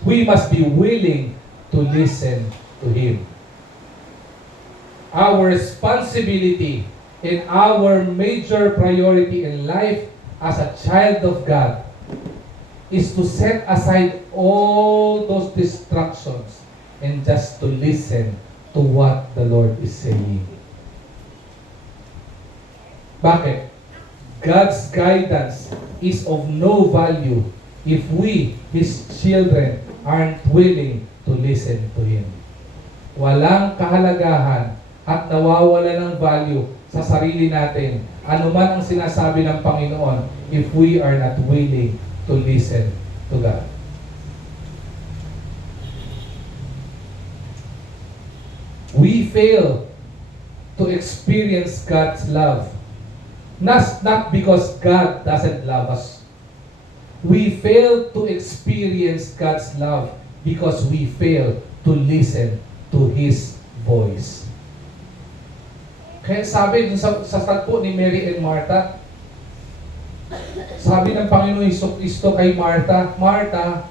we must be willing to listen to Him. Our responsibility and our major priority in life as a child of God is to set aside all those distractions and just to listen to what the Lord is saying. Bakit? God's guidance is of no value if we, His children, aren't willing to listen to Him. Walang kahalagahan at nawawala ng value sa sarili natin, anuman ang sinasabi ng Panginoon, if we are not willing to listen to God. We fail to experience God's love. Not because God doesn't love us. We fail to experience God's love because we fail to listen to His voice. Kaya sabi dun sa tagpo ni Mary and Martha, sabi ng Panginoon Jesucristo kay Martha, Martha,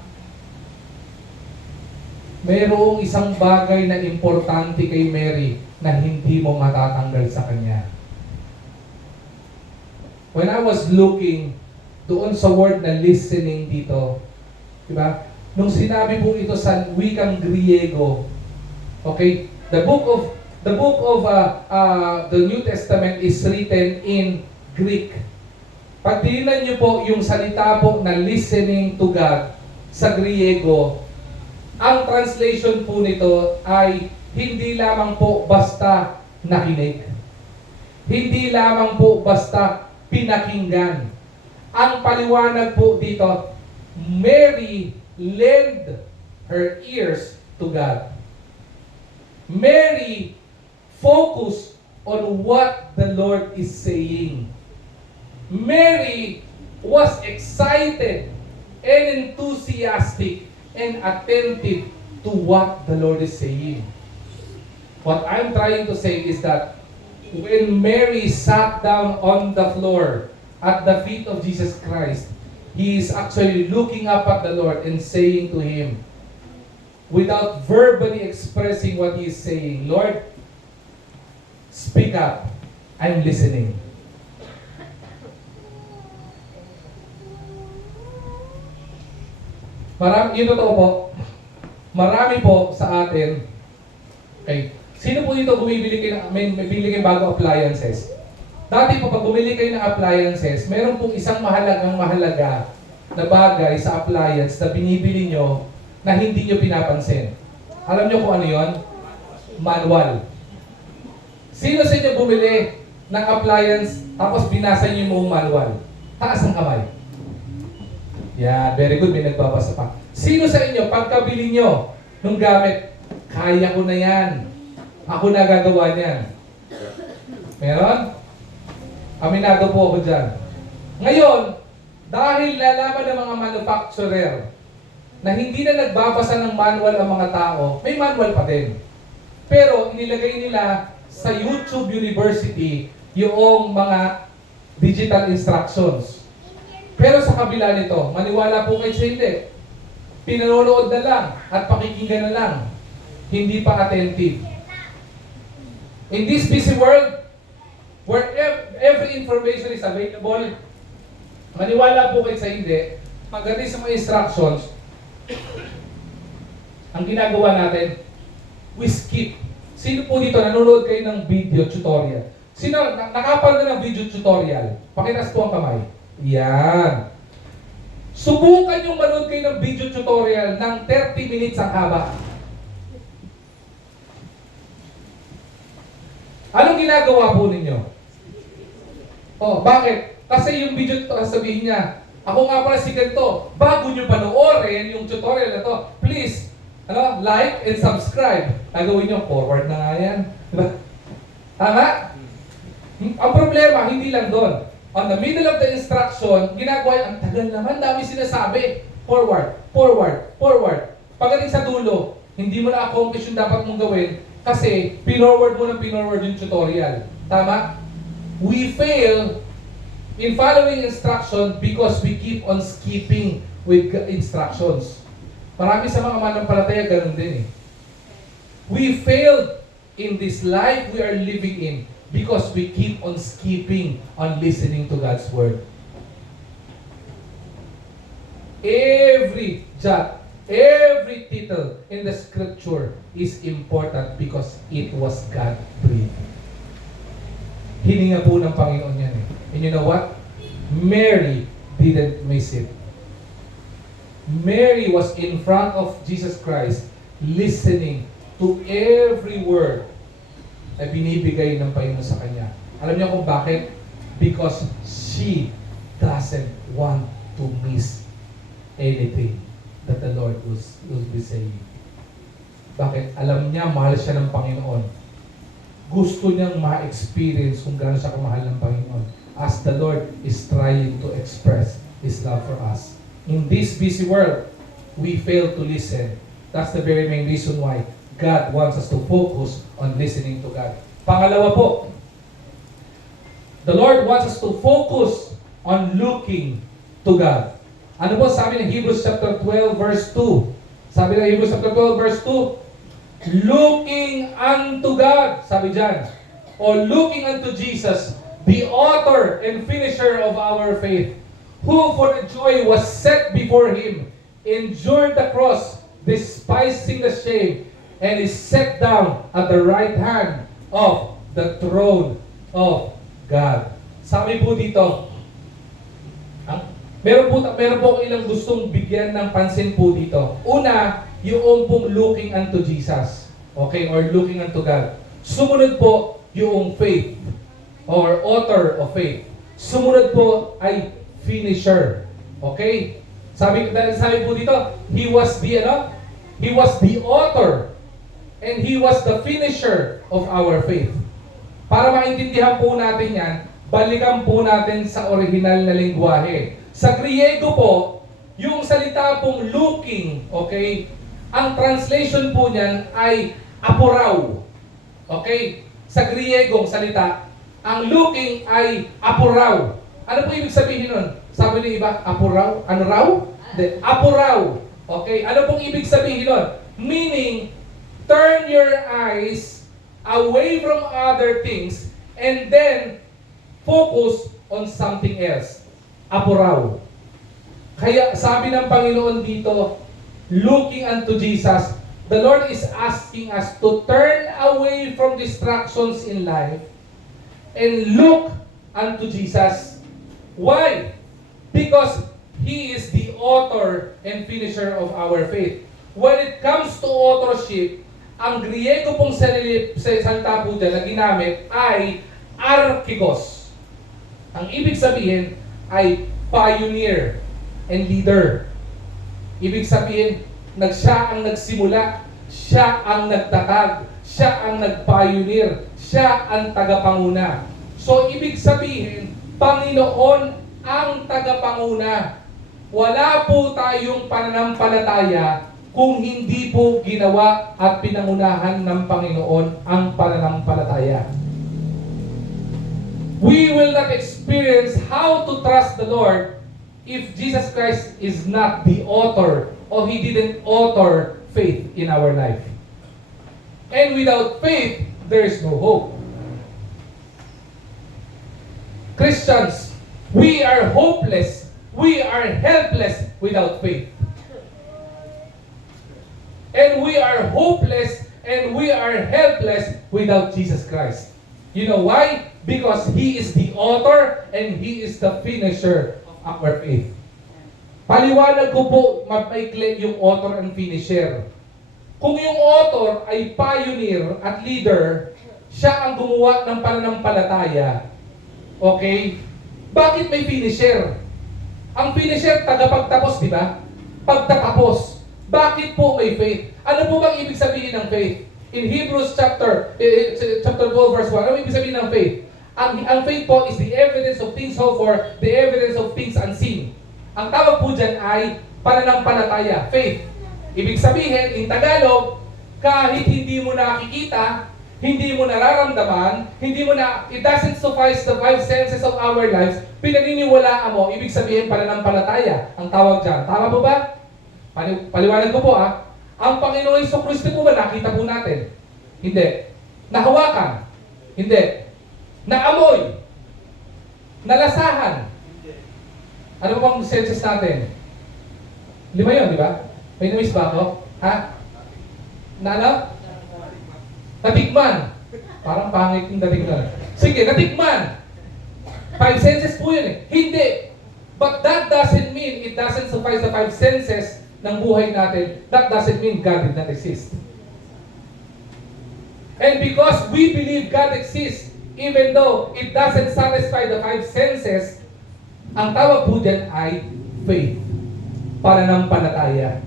mayroong isang bagay na importante kay Mary na hindi mo matatanggal sa kanya. When I was looking doon sa word na listening dito, diba? Nung sinabi po ito sa wikang Griego, okay, the book of the New Testament is written in Greek. Pag tingnan niyo po yung salita po na listening to God sa Griego, ang translation po nito ay hindi lamang po basta nakinig. Hindi lamang po basta pinakinggan. Ang paliwanag po dito, Mary lend her ears to God. Mary focused on what the Lord is saying. Mary was excited and enthusiastic and attentive to what the Lord is saying. What I'm trying to say is that when Mary sat down on the floor at the feet of Jesus Christ, he is actually looking up at the Lord and saying to Him, without verbally expressing what He is saying, Lord, speak up. I'm listening. Yun totoo po. Marami po sa atin. Okay. Sino po dito bumibili kayo may bibili kayo bago appliances? Dati po pag bumili kayo ng appliances, meron pong isang mahalaga na bagay sa appliance na binibili nyo na hindi nyo pinapansin. Alam nyo kung ano yon? Manual. Sino sa inyo bumili ng appliance tapos binasa nyo yung manual? Taas ang kamay. Yeah, very good. May nagbabasa pa. Sino sa inyo, pagkabili nyo nung gamit, kaya ko na yan. Ako na gagawa niyan. Meron? Aminado po ako dyan. Ngayon, dahil nalaman ng mga manufacturer na hindi na nagbabasa ng manual ang mga tao, may manual pa din. Pero inilagay nila sa YouTube University yung mga digital instructions. Pero sa kabila nito, maniwala po kayo sa hindi. Pinanonood na lang at pakikinggan na lang. Hindi pa attentive. In this busy world, where every information is available, maniwala po kayo sa hindi, pagdating sa mga instructions, ang ginagawa natin, we skip. Sino po dito nanonood kayo ng video tutorial? Sino nakapanood na ng video tutorial? Pakitaas po ang kamay. Yan. Subukan yung manood kayo ng video tutorial ng 30 minutes ang haba. Anong ginagawa po ninyo? Oh, bakit? Kasi yung video sabihin niya, ako nga pala si ganito. Bago nyo panoorin yung tutorial na to, please, like and subscribe. Nagawin nyo, forward na nga yan. Diba? Tama? Ang problema, hindi lang doon. On the middle of the instruction, ginagawa yung, ang tagal naman, dami sinasabi. Forward, forward, forward. Pagdating sa dulo, hindi mo na-accomplish yung dapat mong gawin kasi pinorward mo ng pinorward yung tutorial. Tama? We fail in following instruction because we keep on skipping with instructions. Marami sa mga manampalataya ganun din eh. We failed in this life we are living in because we keep on skipping on listening to God's Word. Every jot, every title in the Scripture is important because it was God-breathed. Hininga po ng Panginoon yan eh. And you know what? Mary didn't miss it. Mary was in front of Jesus Christ listening to every word na binibigay ng Panginoon sa kanya. Alam niyo kung bakit? Because she doesn't want to miss anything that the Lord will be saying. Bakit? Alam niya, mahal siya ng Panginoon. Gusto niyang ma-experience kung gaano siya kamahal ng Panginoon as the Lord is trying to express His love for us. In this busy world, we fail to listen. That's the very main reason why God wants us to focus on listening to God. Pangalawa po, the Lord wants us to focus on looking to God. Ano po sabi ng Hebrews chapter 12 verse 2? Sabi ng Hebrews chapter 12 verse 2, looking unto God, sabi dyan, or looking unto Jesus, the author and finisher of our faith, who for the joy was set before Him, endured the cross, despising the shame, and is set down at the right hand of the throne of God. Sabi po dito, meron po ilang gustong bigyan ng pansin po dito. Una, yung pong looking unto Jesus. Okay? Or looking unto God. Sumunod po yung faith. Or author of faith. Sumunod po ay finisher. Okay? Sabi po dito, He was the author and He was the finisher of our faith. Para maintindihan po natin yan, balikan po natin sa original na lengguwahe. Sa Griego po, yung salita pong looking, okay, ang translation po niyan ay aporaw. Okay? Sa Griegong salita, ang looking ay aporaw. Ano po ibig sabihin nun? Sabi ng iba, aporaw? Ano raw? Aporaw. Okay? Ano pong ibig sabihin nun? Meaning, turn your eyes away from other things and then focus on something else. Aporaw. Kaya sabi ng Panginoon dito, looking unto Jesus, the Lord is asking us to turn away from distractions in life and look unto Jesus. Why? Because He is the author and finisher of our faith. When it comes to authorship, ang Griego pong salita po dyan na ginamit ay archegos. Ang ibig sabihin ay pioneer and leader. Ibig sabihin, siya ang nagsimula, siya ang nagtatag, siya ang nag-pioneer, siya ang tagapanguna. So, ibig sabihin, Panginoon ang tagapanguna. Wala po tayong pananampalataya kung hindi po ginawa at pinangunahan ng Panginoon ang pananampalataya. We will not experience how to trust the Lord if Jesus Christ is not the author or He didn't author faith in our life. And without faith, there is no hope. Christians, we are hopeless, we are helpless without faith. And we are hopeless and we are helpless without Jesus Christ. You know why? Because He is the author and He is the finisher of our faith. Paliwanag ko po mapaikli yung author and finisher. Kung yung author ay pioneer at leader, siya ang gumawa ng pananampalataya. Okay? Bakit may finisher? Ang finisher, tagapagtapos, di ba? Pagtatapos. Bakit po may faith? Ano po bang ibig sabihin ng faith? In Hebrews chapter 12 verse 1, ano ibig sabihin ng faith? Ang faith po is the evidence of things hoped for, the evidence of things unseen. Ang tawag po dyan ay pananampalataya, faith. Ibig sabihin, in Tagalog, kahit hindi mo nakikita, hindi mo nararamdaman, it doesn't suffice the five senses of our lives, pinaniniwalaan mo, ibig sabihin pananampalataya. Ang tawag dyan. Tama po ba? Paliwanag ko po Ang Panginoon Jesucristo po ba nakita po natin? Hindi. Nahawakan? Hindi. Naamoy? Nalasahan? Ano bang senses natin? 5 yun, di ba? May namiss ba ako? Ha? Na ano? Natikman. Parang pangit yung natikman. Sige, natikman. 5 senses po yun Hindi. But that doesn't mean, it doesn't suffice the 5 senses ng buhay natin. That doesn't mean God did not exist. And because we believe God exists, even though it doesn't satisfy the 5 senses, ang tawag po dyan ay faith. Pananampalataya.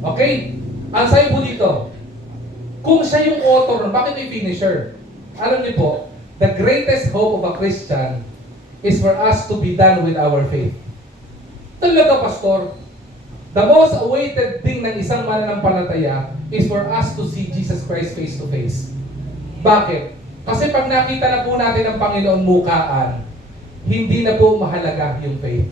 Okay? Ang sayo po dito, kung siya yung author, bakit may finisher? Alam niyo po, the greatest hope of a Christian is for us to be done with our faith. Talaga, Pastor, the most awaited thing ng isang mananampalataya is for us to see Jesus Christ face to face. Bakit? Kasi pag nakita na po natin ang Panginoon mukaan, hindi na po mahalaga yung faith.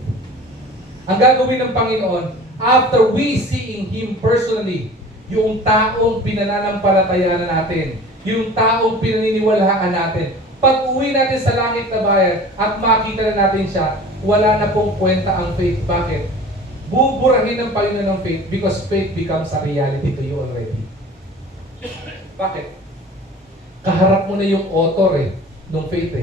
Ang gagawin ng Panginoon, after we seeing Him personally, yung taong pinananampalataya natin, yung taong pinaniniwalaan natin, pag uwi natin sa langit na bayan at makita na natin siya, wala na pong kwenta ang faith. Bakit? Buburahin ng Panginoon ng faith because faith becomes a reality to you already. Bakit? Kaharap mo na yung author ng faith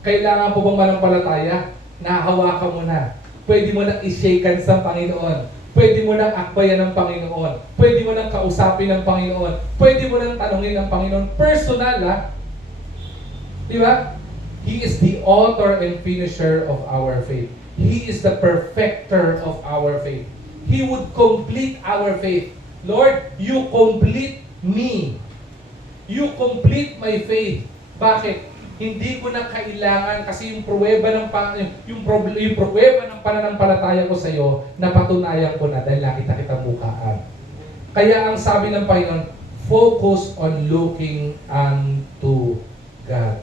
Kailangan po bang manampalataya? Nahahawakan mo na. Pwede mo nang i-shaken sa Panginoon. Pwede mo nang akbayan ng Panginoon. Pwede mo nang kausapin ng Panginoon. Pwede mo nang tanungin ng Panginoon. Personal Di ba? He is the author and finisher of our faith. He is the perfecter of our faith. He would complete our faith. Lord, you complete me. You complete my faith. Bakit? Hindi ko na kailangan kasi yung pruweba ng pananampalataya ko sa iyo, napatunayan ko na dahil nakita kitang mukhaan. Kaya ang sabi ng Panginoon, focus on looking unto God.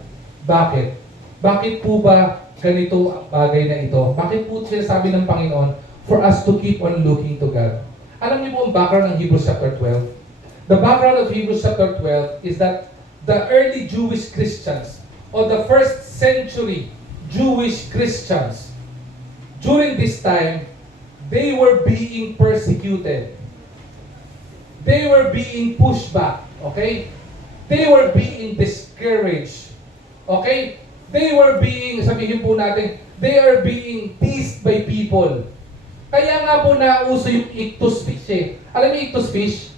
Bakit? Bakit po ba ganito ang bagay na ito? Bakit po sinasabi ng Panginoon for us to keep on looking to God? Alam niyo po ang background ng Hebrews chapter 12? The background of Hebrews chapter 12 is that the early Jewish Christians or the first century Jewish Christians, during this time, they were being persecuted. They were being pushed back. Okay? They were being discouraged. Okay? They were being, sabihin po natin, they are being teased by people. Kaya nga po nauso yung ictus fish eh. Alam niyo ictus fish?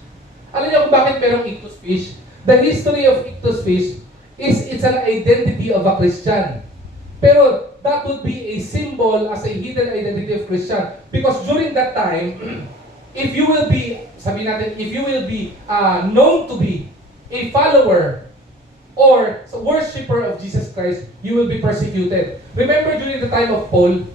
Alam niyo kung bakit merong ictus fish? The history of ictus fish is it's an identity of a Christian. Pero that would be a symbol as a hidden identity of Christian. Because during that time, if you will be, sabihin natin, if you will be known to be a follower or worshiper of Jesus Christ, you will be persecuted. Remember during the time of Paul,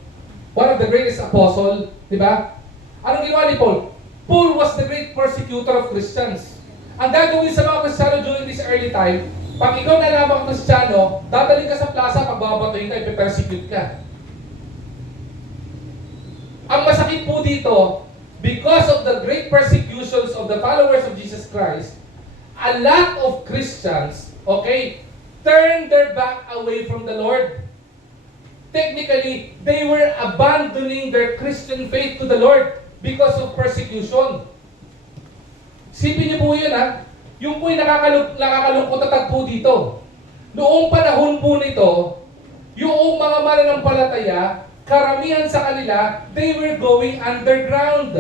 one of the greatest apostle, di ba? Anong ginawa ni Paul? Paul was the great persecutor of Christians. Ang gagawin sa mga Kristiyano during this early time, pag ikaw na lamang Kristiyano, dadaling ka sa plaza, pagbabatuhin ka, ipe-persecute ka. Ang masakit po dito, because of the great persecutions of the followers of Jesus Christ, a lot of Christians, okay, turned their back away from the Lord. Technically, they were abandoning their Christian faith to the Lord because of persecution. Sipin niyo po yun ha, yung po'y nakakalungkot at tagpo dito. Noong panahon po nito, yung mga mananampalataya, karamihan sa kanila, they were going underground.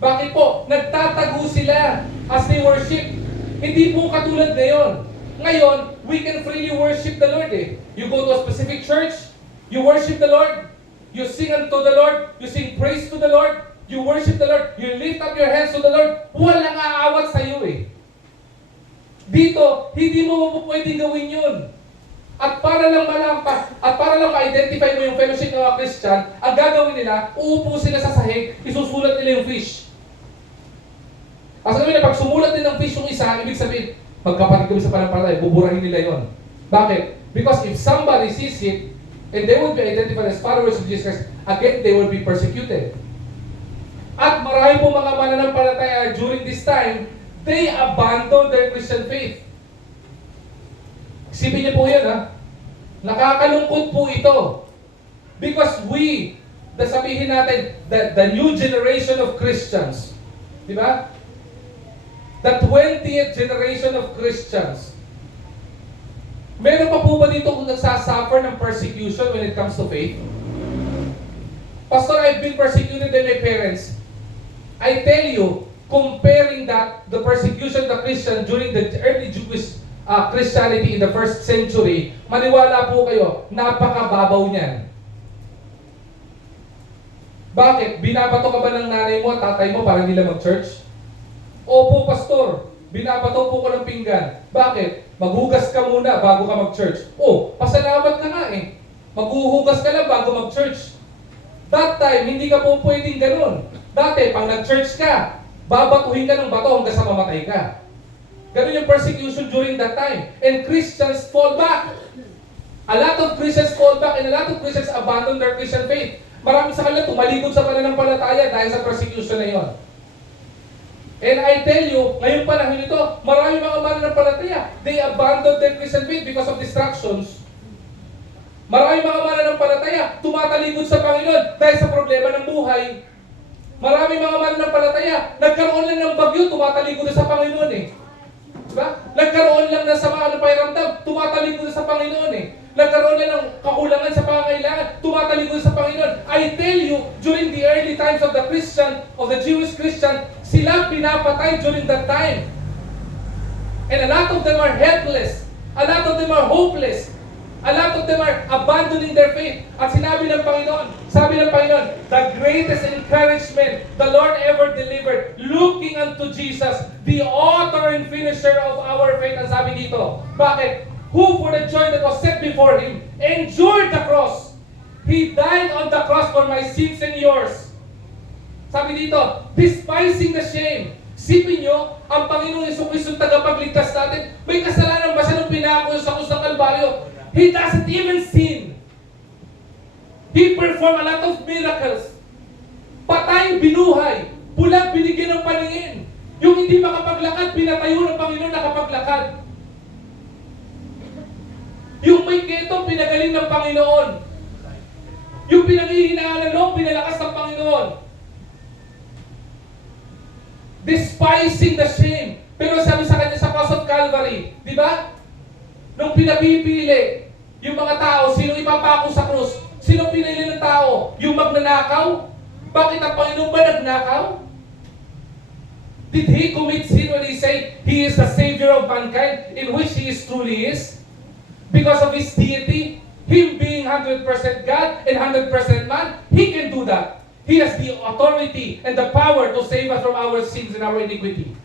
Bakit po? Nagtatago sila as they worship. Hindi po katulad ngayon. Ngayon, we can freely worship the Lord eh. You go to a specific church, you worship the Lord, you sing unto the Lord, you sing praise to the Lord, you worship the Lord, you lift up your hands to the Lord, walang aawat sa iyo eh. Dito, hindi mo pwedeng gawin yun. At para lang ma-identify mo yung fellowship ng mga Christian, ang gagawin nila, uupo sila sa sahig, isusulat nila yung fish. As sabihin na, pag sumulat din ng fish yung isa, ibig sabihin, magkapatid kami sa panampalataya, buburahin nila yon. Bakit? Because if somebody sees it, and they would be identified as followers of Jesus Christ, again, they will be persecuted. At marami po mga mananampalataya during this time, they abandoned their Christian faith. Isipin niyo po yan ha. Nakakalungkot po ito. Because sabihin natin, the new generation of Christians, di ba? The 20th generation of Christians, meron pa po ba dito kung nagsasuffer ng persecution when it comes to faith? Pastor, I've been persecuted by my parents. I tell you, comparing the persecution of the Christian during the early Jewish Christianity in the first century, maniwala po kayo, napakababaw niyan. Bakit? Binabato ka ba ng nanay mo at tatay mo para nila mag-church? Opo, pastor. Binabato po ko ng pinggan. Bakit? Maghugas ka muna bago ka mag-church. Oh, pasalamat ka nga eh. Maghuhugas ka lang bago mag-church. That time, hindi ka po pwedeng ganun. Dati, pag nag-church ka, babatuhin ka ng bato hanggang sa mamatay ka. Ganun yung persecution during that time. And Christians fall back. A lot of Christians fall back and a lot of Christians abandon their Christian faith. Marami sa kanila tumalikod sa pananampalataya dahil sa persecution na yon. And I tell you, ngayong panahon ito, marami mga mananampalataya, they abandoned their Christian faith because of distractions. Marami mga mananampalataya, tumatalikod sa Panginoon dahil sa problema ng buhay. Marami mga mananampalataya, nagkaroon lang ng bagyo, tumatalikod na sa Panginoon eh. Diba? Nagkaroon lang na sa mga pakiramdam, tumatalikod na sa Panginoon eh. Nagkaroon lang ng kakulangan sa pangangailangan, tumatalikod sa Panginoon. I tell you, during the early times of the Jewish Christian, sila pinapatay during that time. And a lot of them are helpless. A lot of them are hopeless. A lot of them are abandoning their faith. At sabi ng Panginoon, the greatest encouragement the Lord ever delivered, looking unto Jesus, the author and finisher of our faith. Ang sabi dito, bakit? Who for the joy that was set before Him, endured the cross. He died on the cross for my sins and yours. Sabi dito, despising the shame. Sipin nyo, ang Panginoong Jesucristo tagapagligtas natin, may kasalanan ba siya nung pinako sa krus ng Kalbaryo? He doesn't even sin. He performed a lot of miracles. Patay, binuhay. Bulag, binigyan ng paningin. Yung hindi makapaglakad, pinatayo ng Panginoon nakapaglakad. Yung may keto, pinagaling ng Panginoon. Yung pinanghihinaan ng loob, pinalakas ng Panginoon. Despising the shame. Pero sabi sa kanya sa cross of Calvary, di ba? Nung pinapipili yung mga tao, sino ipapako sa krus? Sino pinili ng tao? Yung magnanakaw? Bakit ang Panginoon ba nagnakaw? Did He commit sin when He said He is the Savior of mankind, in which He is truly is? Because of His deity, Him being 100% God and 100% man, He can do that. He has the authority and the power to save us from our sins and our iniquity.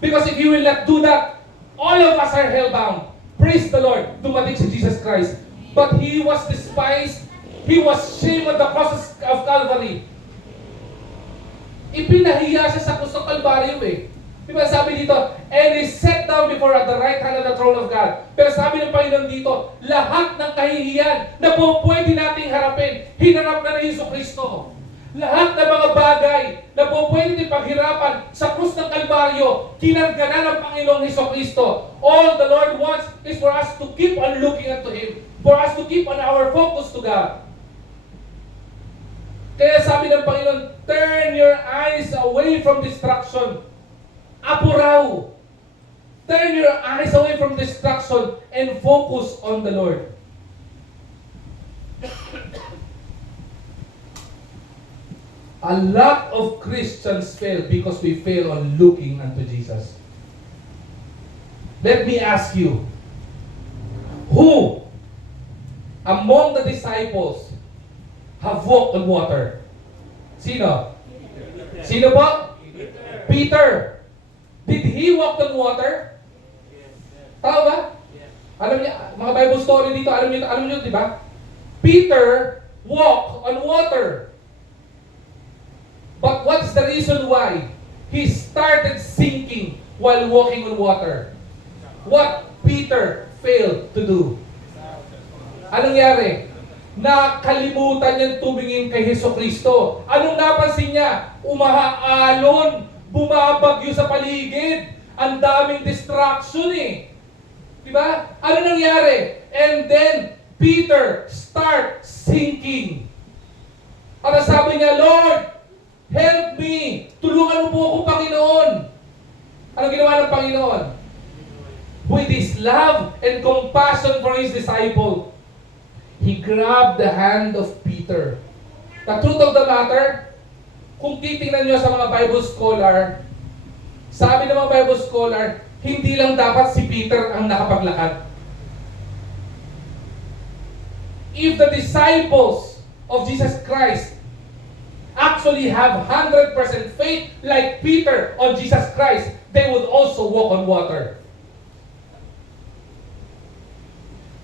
Because if He will not do that, all of us are hellbound. Praise the Lord. Dumating si Jesus Christ. But He was despised. He was shamed on the cross of Calvary. Ipinahiya siya sa krus ng Kalbaryo eh. Diba sabi dito, and He sat down before at the right hand of the throne of God. Pero sabi ng Panginoon dito, lahat ng kahihiyan na po pwede nating harapin, hinarap na ni Jesucristo. Lahat ng mga bagay na po pwede nating paghirapan sa krus ng Kalbaryo, kinarga na ng Panginoong Jesucristo. All the Lord wants is for us to keep on looking unto Him. For us to keep on our focus to God. Kaya sabi ng Panginoon, turn your eyes away from destruction. Apuraw. Turn your eyes away from destruction and focus on the Lord. A lot of Christians fail because we fail on looking unto Jesus. Let me ask you, who among the disciples have walked on water? Sino? Sino po? Peter. Did he walk on water? Tao ba? Alam niyo, mga Bible story dito, alam niyo, di ba? Peter walked on water. But what's the reason why he started sinking while walking on water? What Peter failed to do? Anong nangyari? Nakalimutan niyang tumingin kay Jesucristo. Anong napansin niya? Umahaalon, bumabagyo sa paligid. Ang daming distraction eh. Diba? Ano nangyari? And then, Peter start sinking. At sabi niya, Lord, help me. Tulungan mo po ako, Panginoon. Ano ginawa ng Panginoon? With His love and compassion for His disciple, He grabbed the hand of Peter. The truth of the matter, kung titingnan nyo sa mga Bible scholar, sabi ng mga Bible scholar, hindi lang dapat si Peter ang nakapaglakad. If the disciples of Jesus Christ actually have 100% faith like Peter on Jesus Christ, they would also walk on water.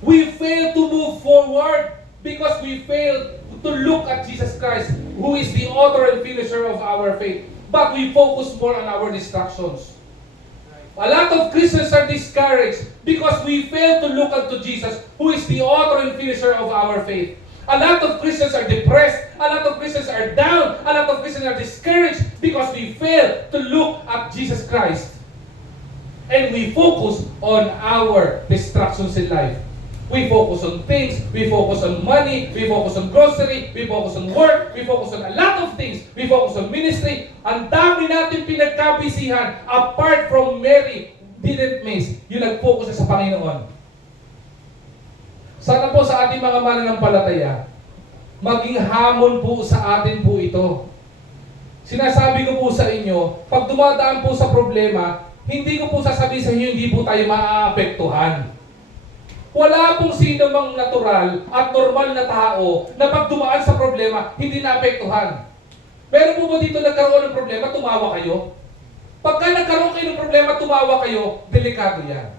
We fail to move forward because we fail to look at Jesus Christ, who is the author and finisher of our faith. But we focus more on our distractions. A lot of Christians are discouraged because we fail to look unto Jesus, who is the author and finisher of our faith. A lot of Christians are depressed. A lot of Christians are down. A lot of Christians are discouraged because we fail to look at Jesus Christ. And we focus on our distractions in life. We focus on things, we focus on money, we focus on grocery, we focus on work, we focus on a lot of things. We focus on ministry. Ang dami natin pinagkabisihan apart from Mary didn't miss yung nag-focus sa Panginoon. Sana po sa ating mga mananampalataya, maging hamon po sa atin po ito. Sinasabi ko po sa inyo, pag dumadaan po sa problema, hindi ko po sasabihin sa inyo, hindi po tayo maaapektuhan. Wala pong sino mang natural at normal na tao na pag dumaan sa problema, hindi naapektuhan. Meron po ba dito nagkaroon ng problema, tumawa kayo? Pagka nagkaroon kayo ng problema, tumawa kayo, delikado yan.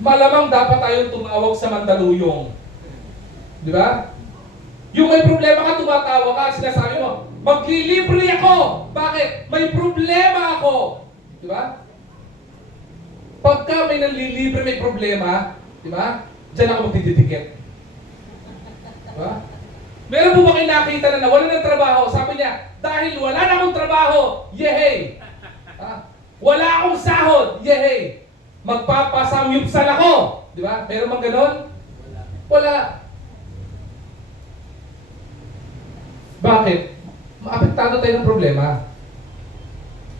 Malamang dapat tayong tumawag sa mandaluyong. Di ba? Yung may problema ka, tumatawa ka, sinasabi mo, maglilibre ako! Bakit? May problema ako! Di ba? Pagka may nanlilibre, may problema, di ba? Diyan ako magdidikit. Di ba? Meron po ba kayo nakita na wala ng trabaho? Sabi niya, dahil wala na akong trabaho, yehey! Wala akong sahod, yehey! Magpapasamyupsan ako! Di ba? Meron bang ganon? Wala. Bakit? maapektado tayo ng problema.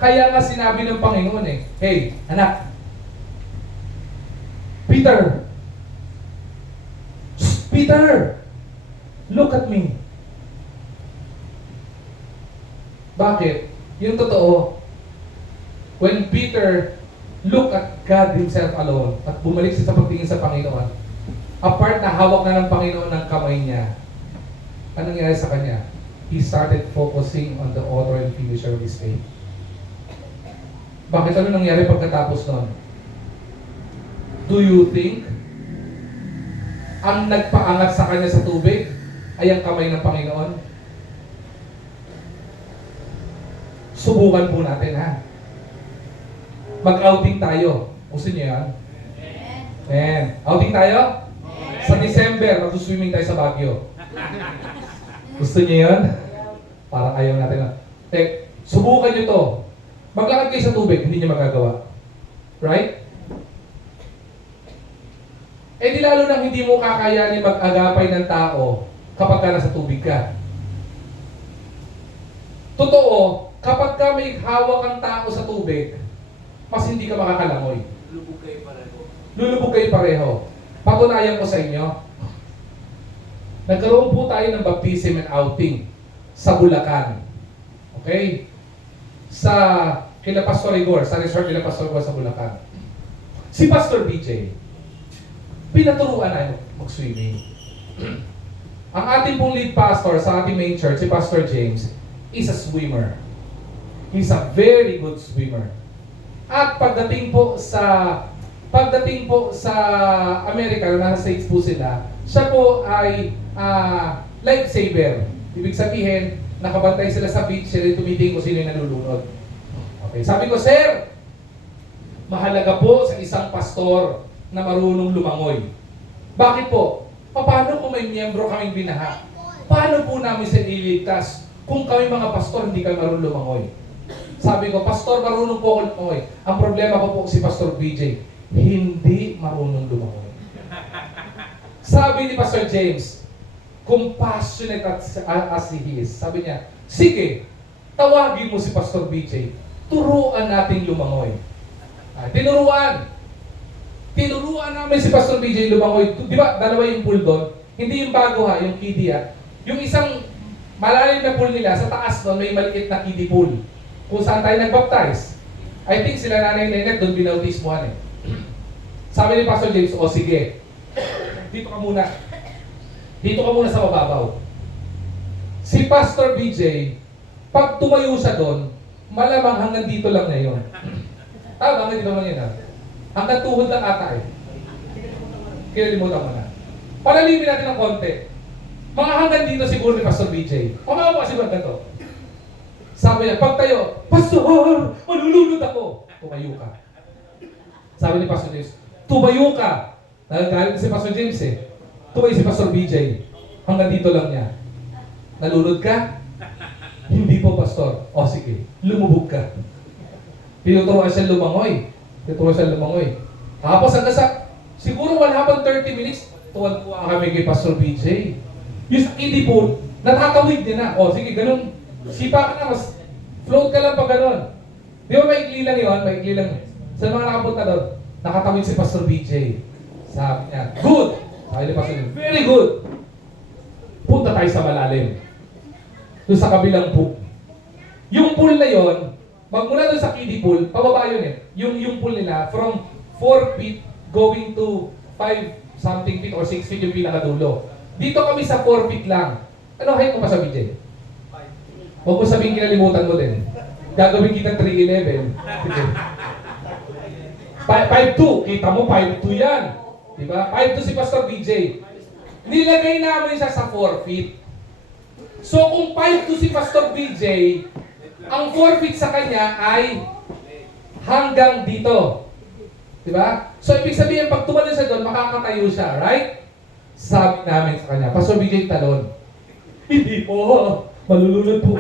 Kaya nga sinabi ng Panginoon hey, anak, Peter, Peter, look at me. Bakit? Yung totoo, when Peter looked at God himself alone at bumalik siya sa pagtingin sa Panginoon, apart na hawak na ng Panginoon ng kamay niya, anong nangyari sa kanya? He started focusing on the author and finisher of his faith. Bakit? Ano nangyari pagkatapos nun? Do you think ang nagpaangat sa kanya sa tubig ay ang kamay ng Panginoon? Subukan po natin, ha? Mag-outing tayo. Gusto niyo yan? Amen. Outing tayo? Sa December, mag-swimming tayo sa Baguio. Gusto niyo yan? Parang ayaw natin. Subukan niyo to. Maglakad kayo sa tubig, hindi niyo magagawa. Right? Di lalo nang hindi mo kakayanin mag-agapay ng tao kapag ka nasa tubig ka. Totoo, kapag ka may hawak ang tao sa tubig, mas hindi ka makakalangoy. Lubog kayo pareho. Lulubog kayo pareho. Patunayan ko sa inyo, nagkaroon po tayo ng baptism and outing sa Bulacan. Okay? Sa kila Pastor Igor, sa resort kila Pastor Igor sa Bulacan. Si Pastor BJ, pinaturuan na mag-swimming. Ang ating pong lead pastor sa ating main church, si Pastor James, is a swimmer. He's a very good swimmer. At pagdating po sa Amerika, nasa States po sila, siya po ay lifesaver. Ibig sabihin, nakabantay sila sa beach, sila tumitingin kung sino yung nalulunod. Okay, sabi ko, sir, mahalaga po sa isang pastor na marunong lumangoy. Bakit po? Paano kung may miyembro kaming binaha? Paano po namin sila iligtas kung kami mga pastor hindi kami marunong lumangoy? Sabi ko, pastor, marunong po ako lumangoy. Ang problema ko po si Pastor BJ, hindi marunong lumangoy. Sabi ni Pastor James, compassionate as he is, sabi niya, sige, tawagin mo si Pastor BJ, turuan natin lumangoy. Tinuruan namin si Pastor BJ lumangoy. Di ba, dalawa yung pool doon? Hindi yung bago ha, yung kiddie ha. Yung isang malalim na pool nila, sa taas doon may maliit na kiddie pool. Kung saan tayo nag-baptize. I think sila nanay Nenet doon binautismohan Sabi ni Pastor James, o sige, dito ka muna. Dito ka muna sa mababaw. Si Pastor BJ, pag tumayo siya doon, malamang hanggang dito lang na yun. Tama, hanggang dito lang yun ha. Hanggang tuhod lang ata Kinalimutan mo na. Palalimin natin ng konti. Mga hanggang dito siguro ni Pastor BJ. Pamawa kasi ba ganito? Sabi niya, pagtayo, Pastor, malulunod ako. Tumayo ka. Sabi ni Pastor James, tumayo ka. Nagagalit si Pastor James Tumayo si Pastor BJ. Hanggang dito lang niya. Nalunod ka? Hindi po, Pastor. O sige, lumubog ka. Tinuturuan siya lumangoy. Tapos hanggang sa, siguro 130 minutes, tuwan-tuwa kami kay Pastor BJ. Yung sa kiddie pool, natatawid niya na. O sige, ganun. Sipa ka na, mas float ka lang pag ganun. Di ba maikli lang yun? Maikli lang. Sa mga nakapunta doon, nakatawid si Pastor BJ. Sabi niya, good! Sabi ni Pastor BJ, very good! Punta tayo sa malalim. Doon sa kabilang pool. Yung pool na yon, magmula doon sa kiddie pool, pababa yun Yung pool nila, from 4 feet going to 5 something feet or 6 feet yung pinakadulo. Dito kami sa 4 feet lang. Ano height mo pa sa BJ? Huwag mo sabihin kinalimutan mo din. Gagawin kita 3'11". 5'2". Kita mo, 5'2 yan. Diba? 5'2 si Pastor BJ. Nilagay namin siya sa 4 feet. So kung 5'2 si Pastor BJ, ang 4 feet sa kanya ay hanggang dito. Diba? So ibig sabihin, pag tumalo siya doon, makakatayo siya. Right? Sabi namin sa kanya, Pastor BJ, talon. Hindi po. Malulunod po.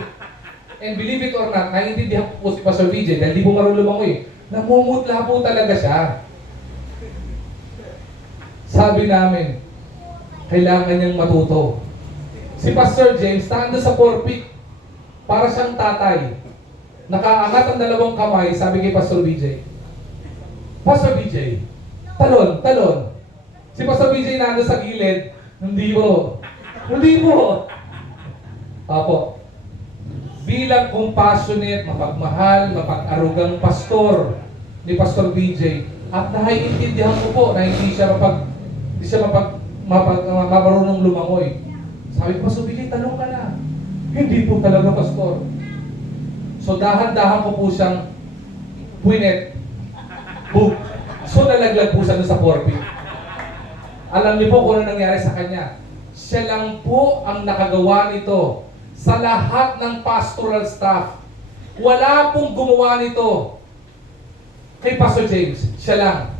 And believe it or not, naiintindihan po si Pastor BJ dahil di po marunong lumangoy. Namumutla po talaga siya. Sabi namin, kailangan niyang matuto. Si Pastor James, nando sa 4 feet. Para siyang tatay. Nakaangat ang dalawang kamay, sabi kay Pastor BJ, Pastor BJ, talon, talon. Si Pastor BJ nando sa gilid, hindi po. Hindi po. Apo. Bilang compassionate, mapagmahal, mapag-arugang pastor ni Pastor BJ, at naiintindihan ko po na hindi siya marunong lumangoy. Sabi ko, Pastor BJ, tanong ka na. Hindi po talaga, Pastor. So dahan-dahan ko po siyang puwinet. Boom. So nalaglag po siya doon sa forfeit. Alam niyo po kung ano nangyari sa kanya. Siya lang po ang nakagawa nito sa lahat ng pastoral staff. Wala pong gumawa nito kay Pastor James. Siya lang.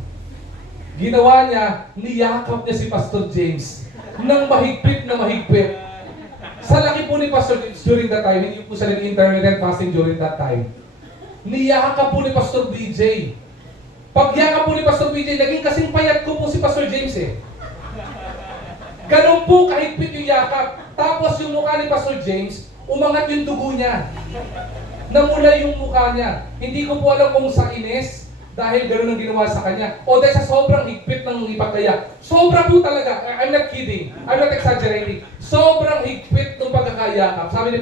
Ginawa niya, niyakap niya si Pastor James ng mahigpit na mahigpit. Sa laki po ni Pastor James during that time, hindi po siya nag-intermittent fasting during that time. Niyakap po ni Pastor BJ. Pagyakap po ni Pastor BJ, naging kasing payat ko po si Pastor James eh. Ganun po kahigpit yung yakap. Tapos yung mukha ni Pastor James, umangat yung dugo niya. Namula yung mukha niya. Hindi ko po alam kung sa inis, dahil ganun ang ginawa sa kanya, o dahil sa sobrang higpit ng ipagkaya. Sobra po talaga. I'm not kidding. I'm not exaggerating. Sobrang higpit ng pagkakayakap. Sabi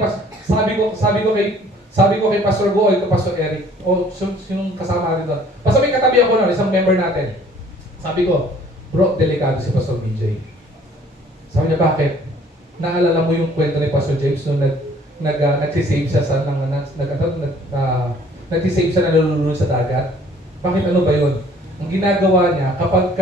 ko kay Pastor Go, o Pastor Eric, o yung kasama natin doon. Basta may katabi ako noon, isang member natin. Sabi ko, bro, delikado si Pastor BJ. Sabi niya, bakit? Naalala mo yung kwento ni Pastor James nung nagsisave siya sa nagsisave siya na nalulunod sa dagat? Bakit ano ba yun? Ang ginagawa niya, kapag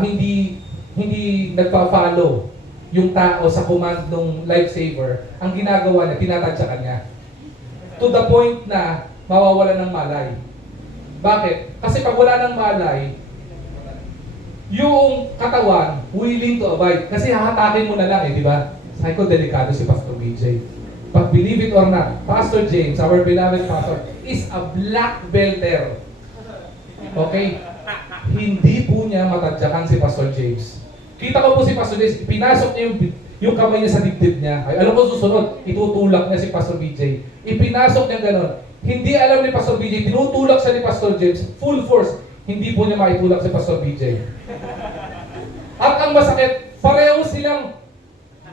hindi nagpa-follow yung tao sa command ng lifesaver, ang ginagawa niya, tinatadyakan niya. To the point na mawawala ng malay. Bakit? Kasi pag wala ng malay, yung katawan willing to abide. Kasi hahatakin mo na lang eh, di ba? Sabi ko, delikado si Pastor BJ. But believe it or not, Pastor James, our beloved pastor, is a black belter. Okay? Hindi po niya matadyakan si Pastor James. Kita ko po si Pastor James, pinasok niya yung kamay niya sa dibdib niya. Ay, alam ko susunod, itutulak niya si Pastor BJ. Ipinasok niya gano'n. Hindi alam ni Pastor BJ, tinutulak siya ni Pastor James, full force. Hindi po niya maitulak si Pastor BJ. At ang masakit, pareho silang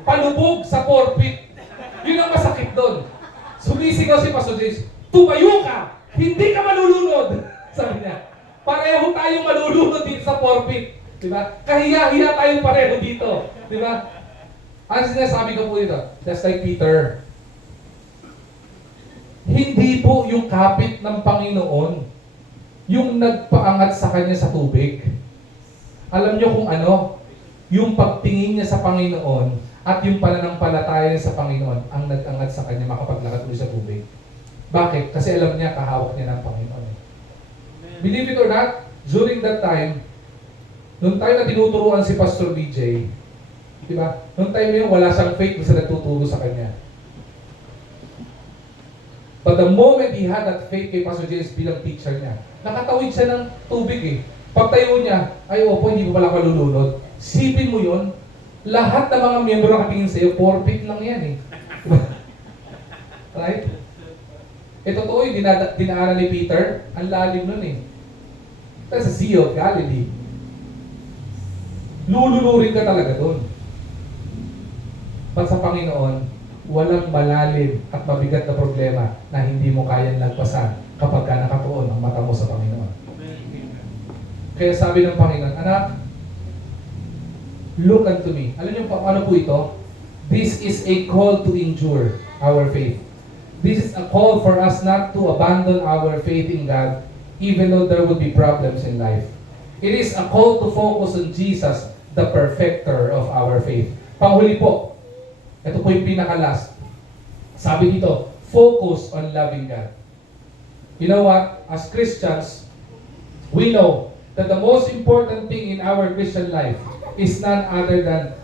palubog sa forfeit. Yun ang masakit doon. Sumisigaw si Pastor James, tumayo ka! Hindi ka malulunod! Sabi niya. Pareho tayong malulunod dito sa forfeit. Diba? Kahiya-hiya tayong pareho dito. Diba? Ang sinasabi ko po dito, just like Peter, hindi po yung kapit ng Panginoon yung nagpaangat sa kanya sa tubig. Alam niyo kung ano? Yung pagtingin niya sa Panginoon at yung pananampalataya niya sa Panginoon ang nag-angat sa kanya makapaglakad ulit sa tubig. Bakit? Kasi alam niya, kahawak niya ng Panginoon. Believe it or not, during that time, nung time na tinuturuan si Pastor BJ, di ba? Nung time yun, wala siyang faith na nagtuturo sa kanya. But the moment he had that faith kay Pastor James bilang teacher niya, nakatawid siya ng tubig eh. Pagtayo niya, ay opo, hindi ko pala kalulunod. Sipin mo yun, lahat ng mga miyembro na katingin sa'yo, forfeit lang yan eh. Right? Eh totoo yung dinaanan ni Peter, ang lalim nun eh. That's the Sea of Galilee. Lulunurin ka talaga doon. But sa Panginoon, walang malalim at mabigat na problema na hindi mo kayang lagpasan kapag ka nakatuon ang mata mo sa Panginoon. Kaya sabi ng Panginoon, anak, look unto me. Alam niyo ano po ito? This is a call to endure our faith. This is a call for us not to abandon our faith in God even though there will be problems in life. It is a call to focus on Jesus, the perfecter of our faith. Panghuli po, ito po yung pinaka-last. Sabi dito, focus on loving God. You know what? As Christians, we know that the most important thing in our Christian life is none other than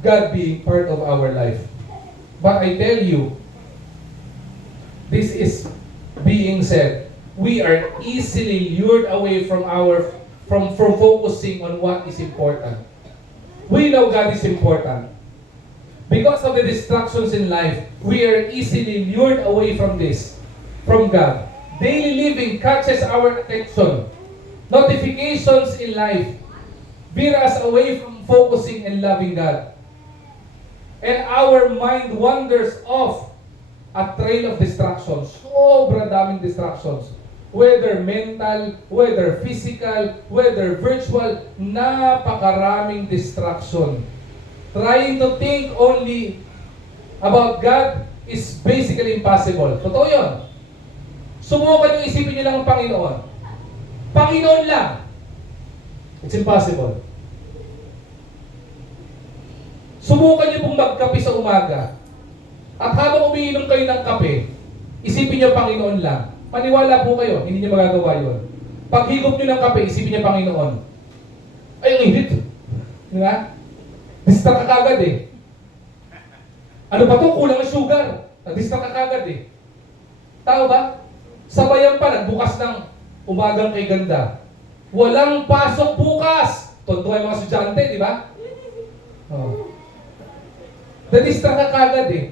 God being part of our life. But I tell you, this is being said, we are easily lured away from focusing on what is important. We know God is important. Because of the distractions in life, we are easily lured away from this, from God. Daily living catches our attention. Notifications in life veer us away from focusing and loving God. And our mind wanders off a trail of distractions. Sobra daming distractions. Whether mental, whether physical, whether virtual, napakaraming distraction. Trying to think only about God is basically impossible. Totoo yun. Subukan yung isipin nyo lang ang Panginoon. Panginoon lang. It's impossible. Subukan nyo pong magkape sa umaga. At habang umiinom kayo ng kape, isipin nyo Panginoon lang. Maniwala po kayo, hindi nyo magagawa yun. Paghigop nyo ng kape, isipin nyo Panginoon. Ay, ang init. Di ba? Distract ka kagad eh. Ano ba to? Kulang ang sugar. Distract ka kagad eh. Tao ba? Sabayan pa, nagbukas ng umagang kay ganda. Walang pasok bukas. Tonto ay mga estudyante, di ba? Oh. Na-distract ka kagad eh.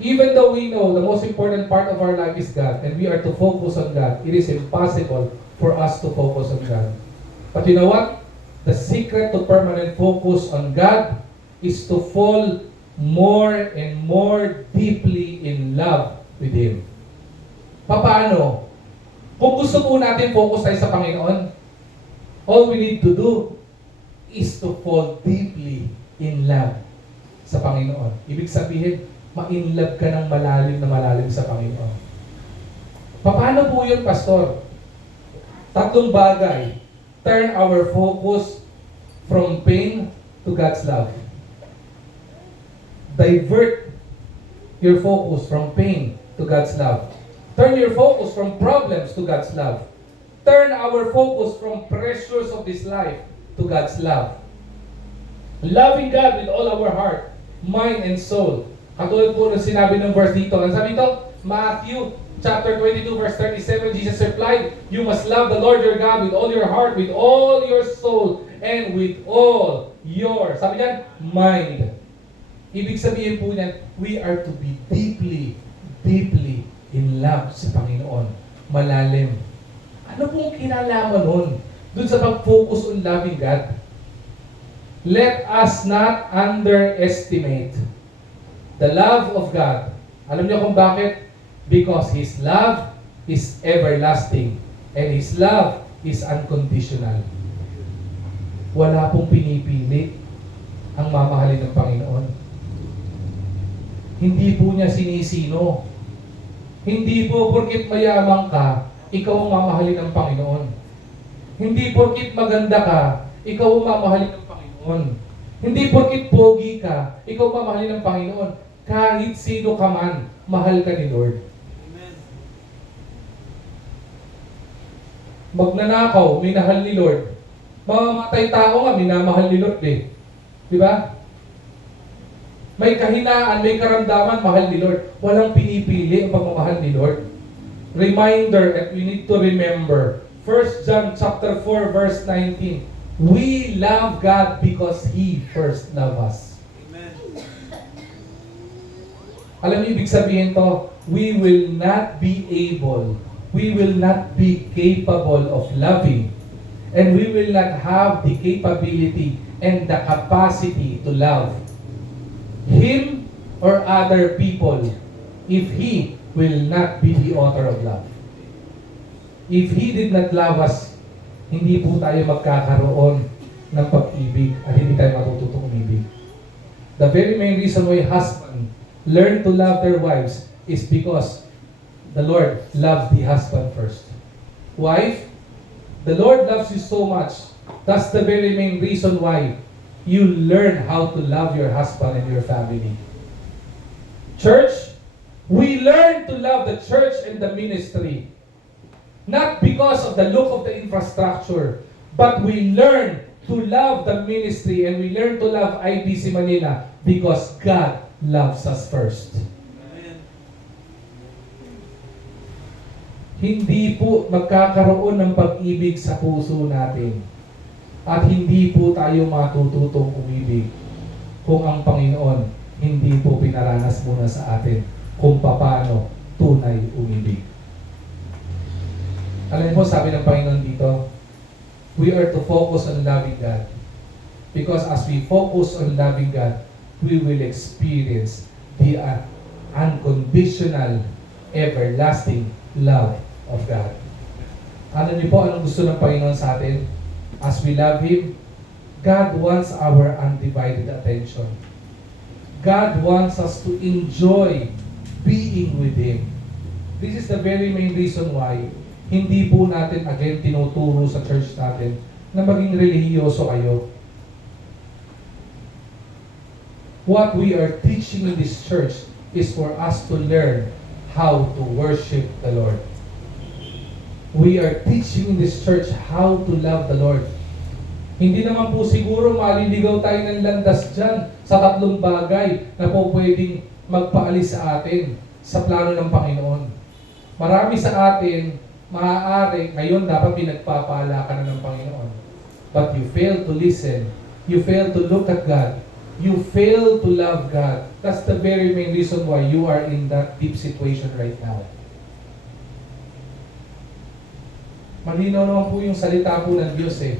Even though we know the most important part of our life is God and we are to focus on God, it is impossible for us to focus on God. But you know what? The secret to permanent focus on God is to fall more and more deeply in love with Him. Paano? Kung gusto po natin focus tayo sa Panginoon, all we need to do is to fall deeply in love sa Panginoon. Ibig sabihin, ma-inlove ka ng malalim sa Panginoon. Paano po yun, Pastor? Tatlong bagay. Turn our focus from pain to God's love. Divert your focus from pain to God's love. Turn your focus from problems to God's love. Turn our focus from pressures of this life to God's love. Loving God with all our heart, mind, and soul. Katulad po ng sinabi ng verse dito. Ano sabi dito? Matthew chapter 22 verse 37, Jesus replied, "You must love the Lord your God with all your heart, with all your soul, and with all your," sabi niyan, mind. Ibig sabihin po niyan, we are to be deeply, deeply in love sa Panginoon. Malalim. Ano pong kinalaman nun? Doon sa pag-focus on loving God. Let us not underestimate the love of God. Alam niyo kung bakit? Because His love is everlasting and His love is unconditional. Wala pong pinipili ang mamahalin ng Panginoon. Hindi po niya sinisino. Hindi po porkit mayaman ka, ikaw ang mamahalin ng Panginoon. Hindi porkit maganda ka, ikaw ang mamahalin ng Panginoon. Hindi porkit pogi ka, ikaw ang mamahalin ng Panginoon. Kahit sino ka man, mahal ka ni Lord. Amen. Magnanakaw, minahal ni Lord. Mamamatay tao nga, minamahal ni Lord eh. Di ba? May kahinaan, may karamdaman, mahal ni Lord. Walang pinipili ang pagmamahal ni Lord. Reminder, and we need to remember, 1 John chapter 4 verse 19, we love God because He first loved us. Alam niyo, ibig sabihin to, we will not be capable of loving, and we will not have the capability and the capacity to love Him or other people if He will not be the author of love. If He did not love us, hindi po tayo magkakaroon ng pag-ibig at hindi tayo matututong umibig. The very main reason why husband learn to love their wives is because the Lord loved the husband first. Wife, the Lord loves you so much. That's the very main reason why you learn how to love your husband and your family. Church, we learn to love the church and the ministry. Not because of the look of the infrastructure, but we learn to love the ministry and we learn to love IBC Manila because God loves us first. Amen. Hindi po magkakaroon ng pag-ibig sa puso natin at hindi po tayo matututong umibig kung ang Panginoon hindi po pinaranas muna sa atin kung paano tunay umibig. Alam mo, sabi ng Panginoon dito, we are to focus on loving God. Because as we focus on loving God, we will experience the unconditional, everlasting love of God. Ano niyo po, anong gusto ng Panginoon sa atin? As we love Him, God wants our undivided attention. God wants us to enjoy being with Him. This is the very main reason why hindi po natin again tinuturo sa church natin na maging relihiyoso kayo. What we are teaching in this church is for us to learn how to worship the Lord. We are teaching in this church how to love the Lord. Hindi naman po siguro maliligaw tayo ng landas dyan sa tatlong bagay na po pwedeng magpaalis sa atin sa plano ng Panginoon. Marami sa atin, maaari, ngayon dapat pinagpapala ka na ng Panginoon. But you fail to listen. You fail to look at God. You fail to love God. That's the very main reason why you are in that deep situation right now. Malinaw naman po yung salita po ng Diyos eh.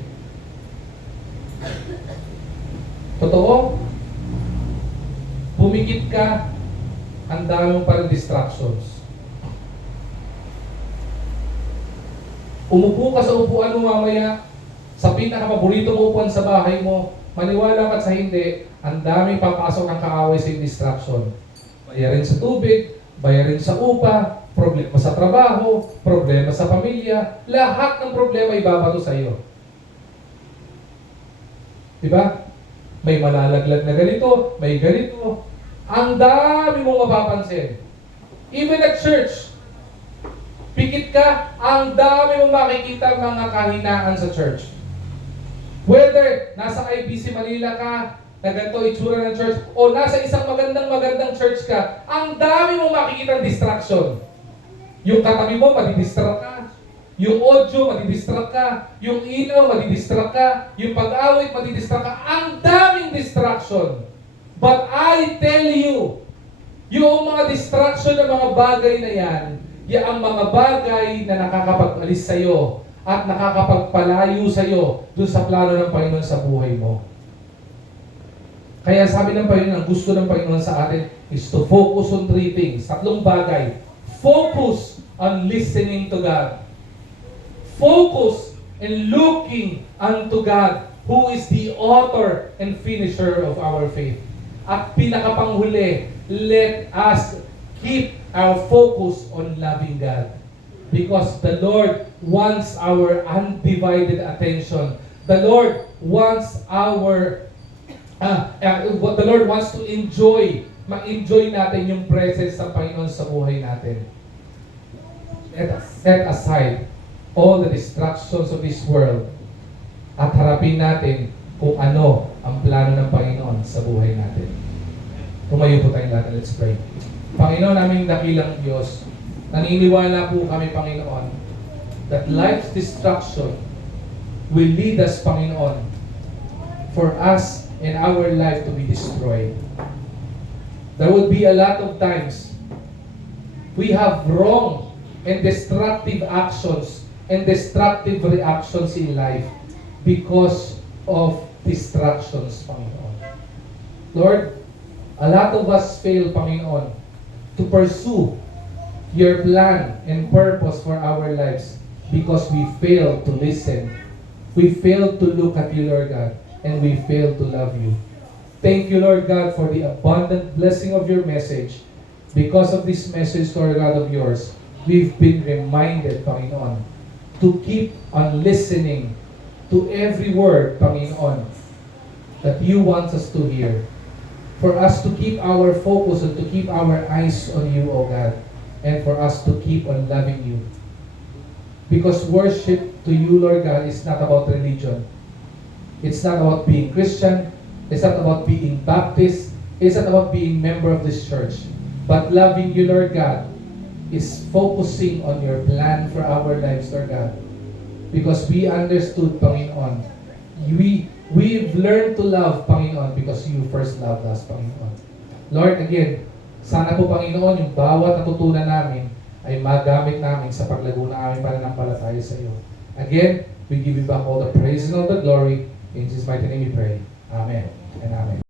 Totoo? Pumikit ka, ang dami mong parang distractions. Umupo ka sa upuan mo mamaya, sa pinaka-paborito mo upuan sa bahay mo, maniwala ka sa hindi, ang daming papasok ng kaaway sa distraction. Bayarin sa tubig, bayarin sa upa, problema sa trabaho, problema sa pamilya, lahat ng problema ibabato sa iyo. Diba? May malalaglag na ganito, may ganito. Ang dami mong mapapansin. Even at church, pikit ka, ang dami mong makikita mga kahinaan sa church. Whether nasa IBC Manila ka, na ganito itsura ng church, o nasa isang magandang church ka, ang dami mong makikita distraction. Yung katabi mo, madidistract ka. Yung audio, madidistract ka. Yung ilaw, madidistract ka. Yung pag-awit, madidistract ka. Ang daming distraction. But I tell you, yung mga distraction ng mga bagay na yan ang mga bagay na nakakapag-alis sa'yo at nakakapagpalayo sa'yo dun sa plano ng Panginoon sa buhay mo. Kaya sabi ng Panginoon, ang gusto ng Panginoon sa atin is to focus on 3 things. 3 bagay. Focus on listening to God. Focus in looking unto God, who is the author and finisher of our faith. At pinakapanghuli, let us keep our focus on loving God. Because the Lord wants our undivided attention. The Lord wants what the Lord wants to enjoy. Ma-enjoy natin yung presence ng Panginoon sa buhay natin. Set aside all the distractions of this world at harapin natin kung ano ang plano ng Panginoon sa buhay natin. Tumayo po tayong lahat. Let's pray. Panginoon naming dakilang Diyos, naniniwala po kami, Panginoon, that life's distraction will lead us, Panginoon, for us and our life to be destroyed. There would be a lot of times we have wrong and destructive actions and destructive reactions in life because of distractions, Panginoon. Lord, a lot of us fail, Panginoon, to pursue your plan and purpose for our lives because we fail to listen. We fail to look at you, Lord God, and we fail to love you. Thank you, Lord God, for the abundant blessing of your message. Because of this message, Lord God, of yours, we've been reminded, Panginoon, to keep on listening to every word, Panginoon, that you want us to hear. For us to keep our focus and to keep our eyes on you, O God, and for us to keep on loving you. Because worship to you, Lord God, is not about religion. It's not about being Christian. It's not about being Baptist. It's not about being member of this church. But loving you, Lord God, is focusing on your plan for our lives, Lord God. Because we understood, Panginoon, we've learned to love, Panginoon, because you first loved us, Panginoon. Lord, again, sana po Panginoon, yung bawat natutunan namin ay magamit namin sa paglago ng aming pananampalataya sa iyo. Again, we give you back all the praise and all the glory. In Jesus' mighty name we pray. Amen and amen.